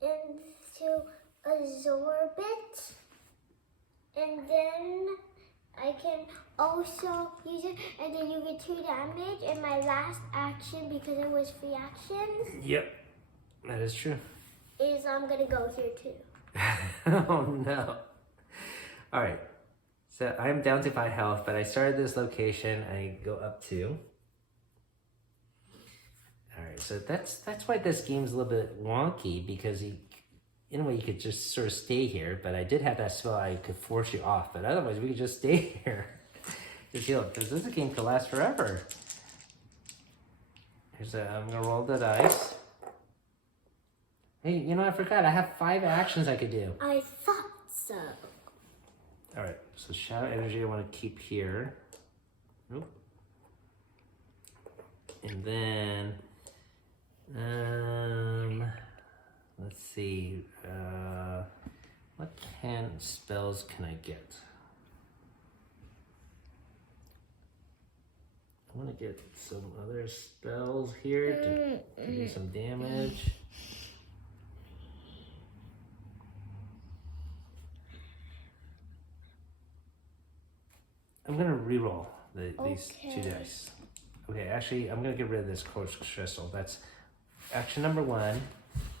And to absorb it. And then I can also use it, and then you get 2 damage. And my last action, because it was free actions, Yep, that is true. is I'm gonna go here too. Oh no. All right, so I'm down to 5 health, but I started this location. I go up 2. All right, so that's why this game's a little bit wonky, because in a way you could just sort of stay here, but I did have that spell I could force you off, but otherwise we could just stay here. Just heal, because this game could last forever. I'm gonna roll the dice. Hey, you know, I forgot, I have 5 actions I could do. I thought so. All right, so Shadow Energy I want to keep here. Nope. And then, let's see, what spells can I get? I want to get some other spells here to do some damage. I'm gonna reroll these 2 dice. Okay, actually, I'm gonna get rid of this quartz crystal. That's action number 1.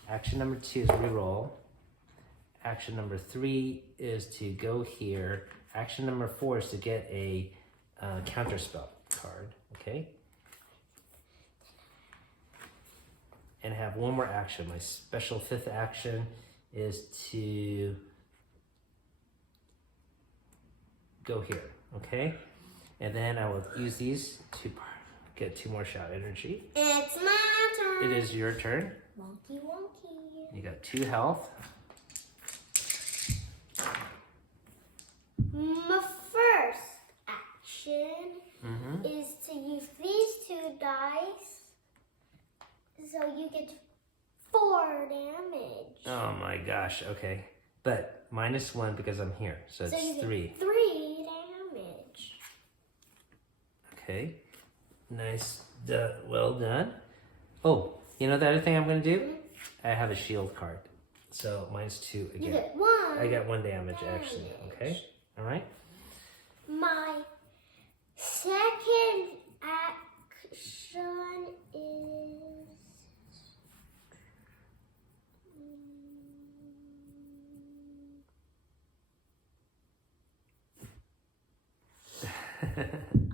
Action number 2 is reroll. Action number 3 is to go here. Action number 4 is to get a counterspell card. Okay. And have one more action. My special 5th action is to go here. Okay, and then I will use these to get 2 more shout energy. It's my turn. It is your turn. Wonky wonky. You got 2 health. My first action is to use these 2 dice, so you get 4 damage. Oh my gosh. Okay, but -1 because I'm here, so So you it's get 3. 3 damage. Okay, nice. Well done. Oh, you know the other thing I'm gonna do? I have a shield card, so -2 again. You get 1. I got 1 damage actually. Okay, all right. My second action is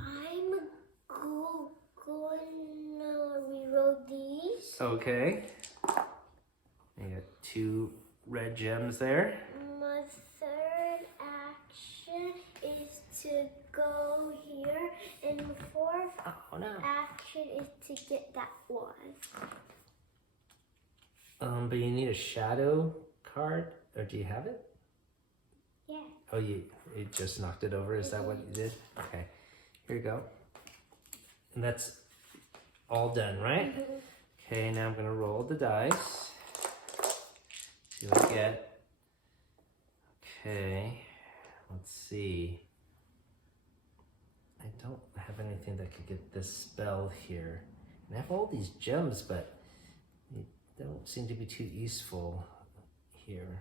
I'm gonna reroll these. Okay. You got 2 red gems there. My third action is to go here, and the fourth Oh no. action is to get that one. But you need a shadow card, or do you have it? Yeah. Oh, you just knocked it over. Is that what you did? Okay. Here you go. And that's all done, right? Okay, now I'm gonna roll the dice. See what I get. Okay. Let's see. I don't have anything that could get this spell here. And I have all these gems, but they don't seem to be too useful here.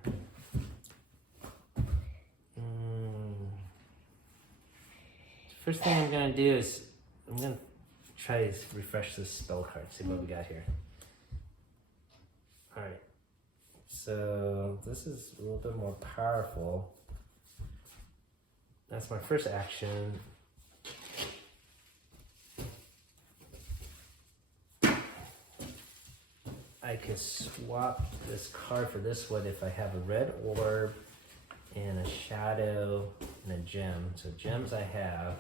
First thing I'm gonna do is I'm gonna try to refresh this spell card, see what we got here. Alright, So this is a little bit more powerful. That's my first action. I could swap this card for this one if I have a red orb and a shadow and a gem. So gems I have.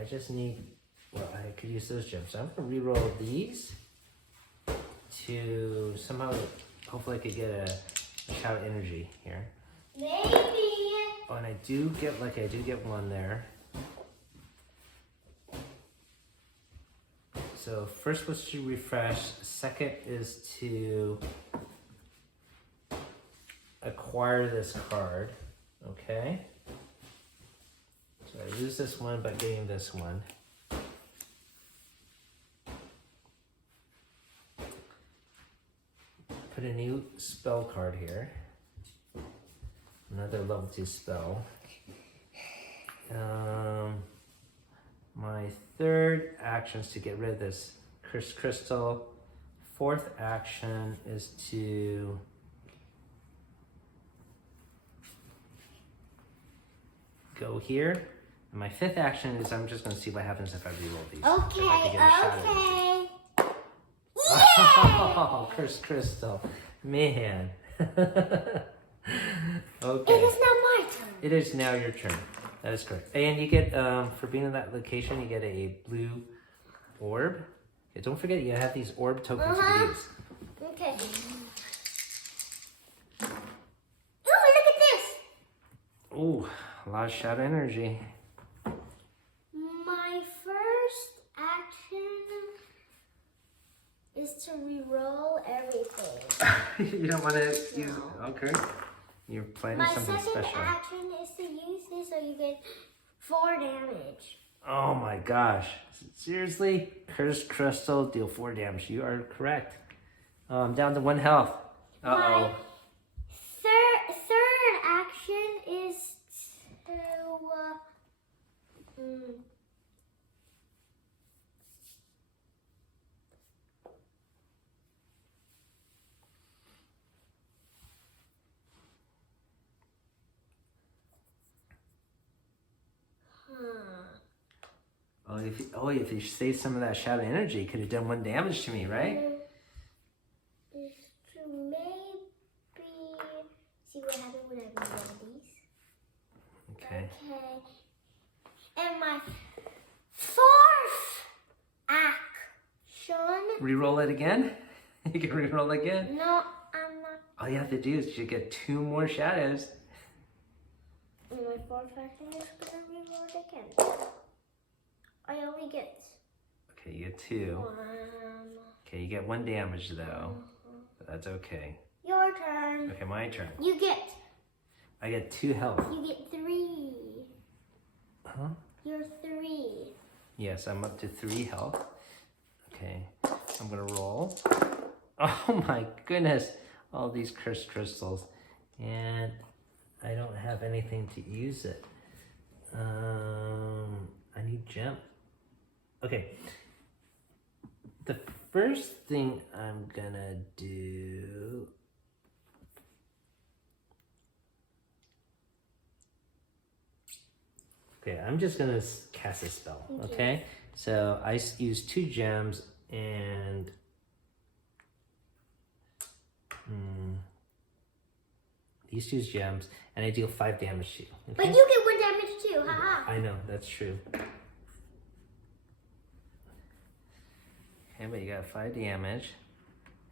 I just need, well, I could use those gems. So I'm gonna re-roll these to somehow, hopefully I could get a shadow energy here. Maybe. Oh, and I do get one there. So first was to refresh, second is to acquire this card, okay? So I lose this one by getting this one. Put a new spell card here. Another level 2 spell. My third action is to get rid of this cursed crystal. Fourth action is to go here. And my fifth action is I'm just going to see what happens if I reroll these. Okay. Oh, cursed crystal. Man. Okay. It is now my turn. It is now your turn. That is correct. And you get, for being in that location, you get a blue orb. Okay, don't forget, you have these orb tokens to use. Okay. Ooh, look at this. Ooh, a lot of shadow energy. My first action is to re-roll everything. You don't want to use, okay. You're planning My something second special. action is to use this so you get 4 damage. Oh my gosh. Seriously? Cursed crystal, deal 4 damage. You are correct. Down to 1 health. Uh-oh. My third action is to if you saved some of that shadow energy, you could have done 1 damage to me, right? is to maybe see what happens when I reroll these. Okay. Okay. And my fourth action. Reroll it again? You can reroll again? No, I'm not. All you have to do is you get 2 more shadows. And my fourth action is gonna reroll it again. I only get Okay, you get 2. 1. Okay, you get 1 damage though. But that's okay. Your turn. Okay, my turn. You get. I get 2 health. You get 3. Huh? You're 3. Yes, I'm up to 3 health. Okay, I'm gonna roll. Oh my goodness, all these cursed crystals. And I don't have anything to use it. I need gem. Okay. The first thing I'm gonna do. Okay, I'm just gonna cast a spell. Okay, so I use 2 gems and these 2 gems, and I deal 5 damage to you. Okay? But you get 1 damage too, haha. I know, that's true. Okay, but you got 5 damage.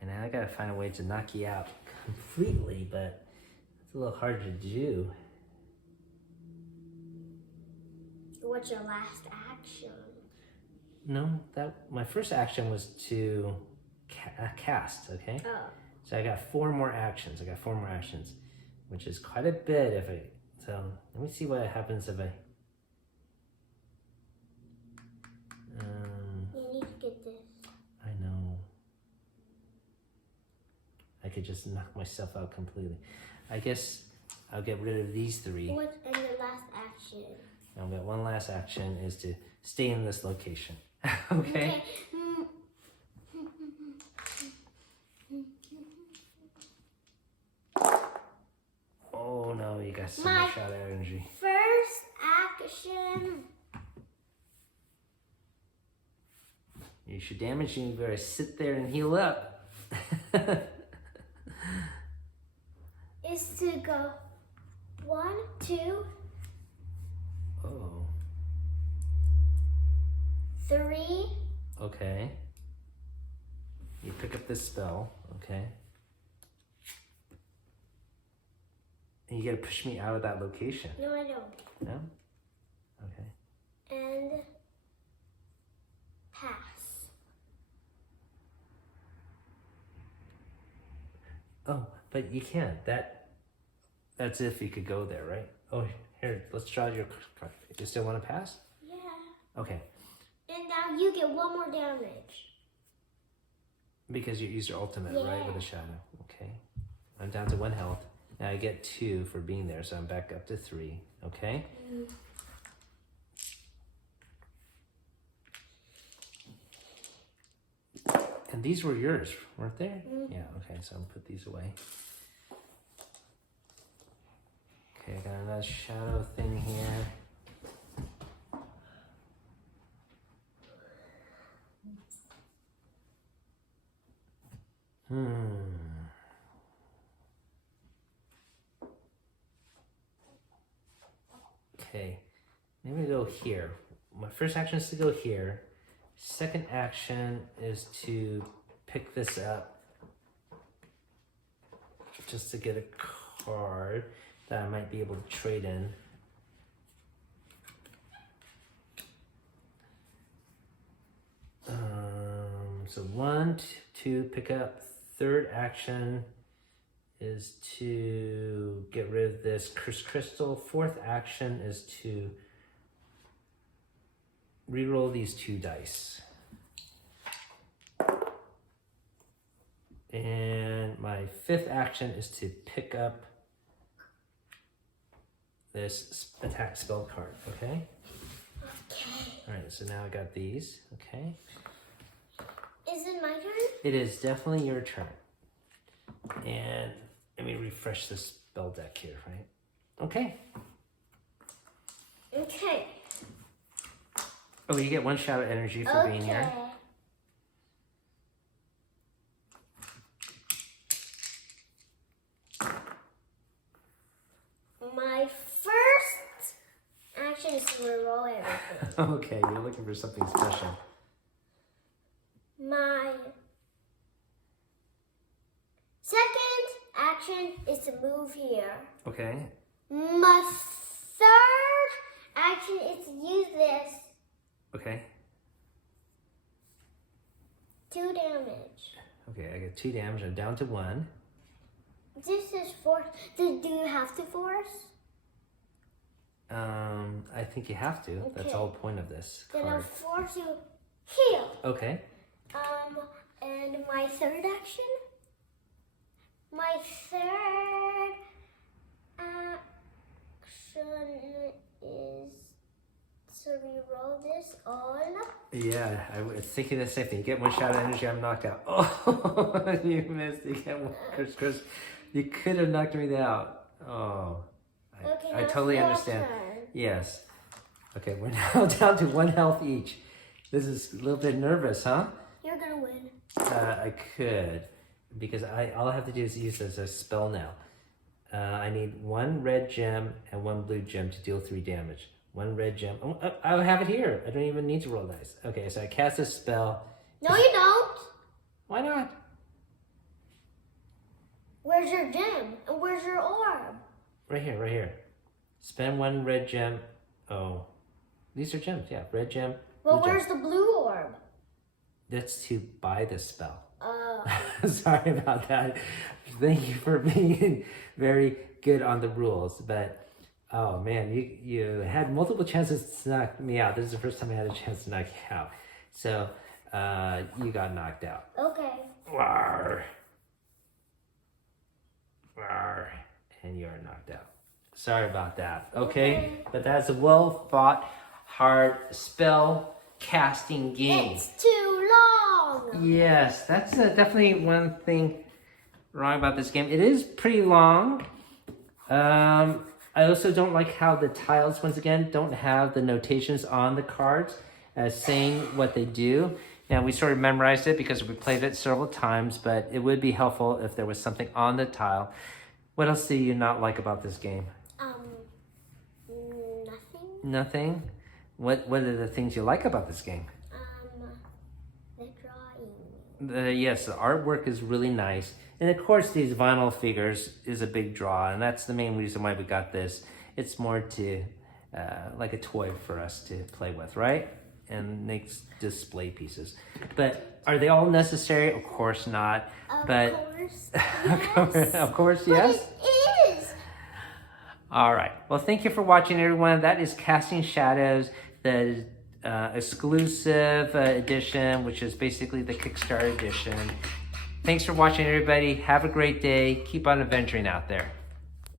And now I gotta find a way to knock you out completely, but it's a little hard to do. What's your last action? No, my first action was to cast, okay? Oh. So I got 4 more actions. Which is quite a bit so let me see what happens if I... You need to get this. I know. I could just knock myself out completely. I guess I'll get rid of these 3. What's in your last action? I've got 1 last action is to stay in this location. Okay? got some more shadow energy. First action. You should damage and you better sit there and heal up. Is to go 1, 2, Oh. 3. Okay. You pick up this spell, okay? And you gotta push me out of that location. No, I don't. No? Okay. And pass. Oh, but you can't. That's if you could go there, right? Oh, here, let's draw your card. You still want to pass? Yeah. Okay. And now you get 1 more damage. Because you used your ultimate, right, with a shadow. Okay. I'm down to 1 health. Now I get 2 for being there, so I'm back up to 3. Okay? And these were yours, weren't they? Yeah, okay, so I'll put these away. Okay, I got another shadow thing here. Okay, maybe go here. My first action is to go here. Second action is to pick this up just to get a card that I might be able to trade in. So 1, 2, pick up. Third action is to get rid of this cursed crystal. Fourth action is to reroll these 2 dice. And my fifth action is to pick up this attack spell card, okay? Okay. All right, so now I got these, okay? Is it my turn? It is definitely your turn. And let me refresh this spell deck here, right? Okay. Okay. Oh, you get 1 shadow energy for being here. My first action is to reroll everything. Okay, you're looking for something special. My second action is to move here. Okay. My third action is to use this. Okay. 2 damage. Okay, I get 2 damage. I'm down to 1. This is force. Do you have to force? I think you have to. That's the whole point of this Then I'll card. force you heal. Okay. And my third action? My third action is to reroll this on. Yeah, I was thinking the same thing. You get 1 shadow energy, I'm knocked out. Oh, you missed. You get 1 Chris. You could have knocked me out. Oh, Okay, I now totally your understand. turn. Yes. Okay, we're now down to 1 health each. This is a little bit nervous, huh? You're gonna win. I could, because all I have to do is use this as a spell now. I need 1 red gem and 1 blue gem to deal 3 damage. 1 red gem. Oh, I have it here. I don't even need to roll dice. Okay, so I cast a spell. No, you don't. Why not? Where's your gem? And where's your orb? Right here, right here. Spend 1 red gem. Oh, these are gems. Yeah, red gem. Well, blue gem. where's the blue orb? That's to buy the spell. Oh. Sorry about that. Thank you for being very good on the rules, but oh man, you had multiple chances to knock me out. This is the first time I had a chance to knock you out. So you got knocked out. Okay. Rawr. Rawr. And you are knocked out. Sorry about that. Okay? But that's a well fought, hard spell casting game. It's too long. Yes, that's definitely one thing wrong about this game. It is pretty long. I also don't like how the tiles, once again, don't have the notations on the cards saying what they do. Now, we sort of memorized it because we played it several times, but it would be helpful if there was something on the tile. What else do you not like about this game? Nothing. Nothing? What are the things you like about this game? The drawing. Yes, the artwork is really nice. And of course, these vinyl figures is a big draw, and that's the main reason why we got this. It's more to, like a toy for us to play with, right? And makes display pieces. But are they all necessary? Of course not. Of course, yes. Of course, yes. But it is. All right. Well, thank you for watching, everyone. That is Casting Shadows, the exclusive edition, which is basically the Kickstarter edition. Thanks for watching, everybody. Have a great day. Keep on adventuring out there.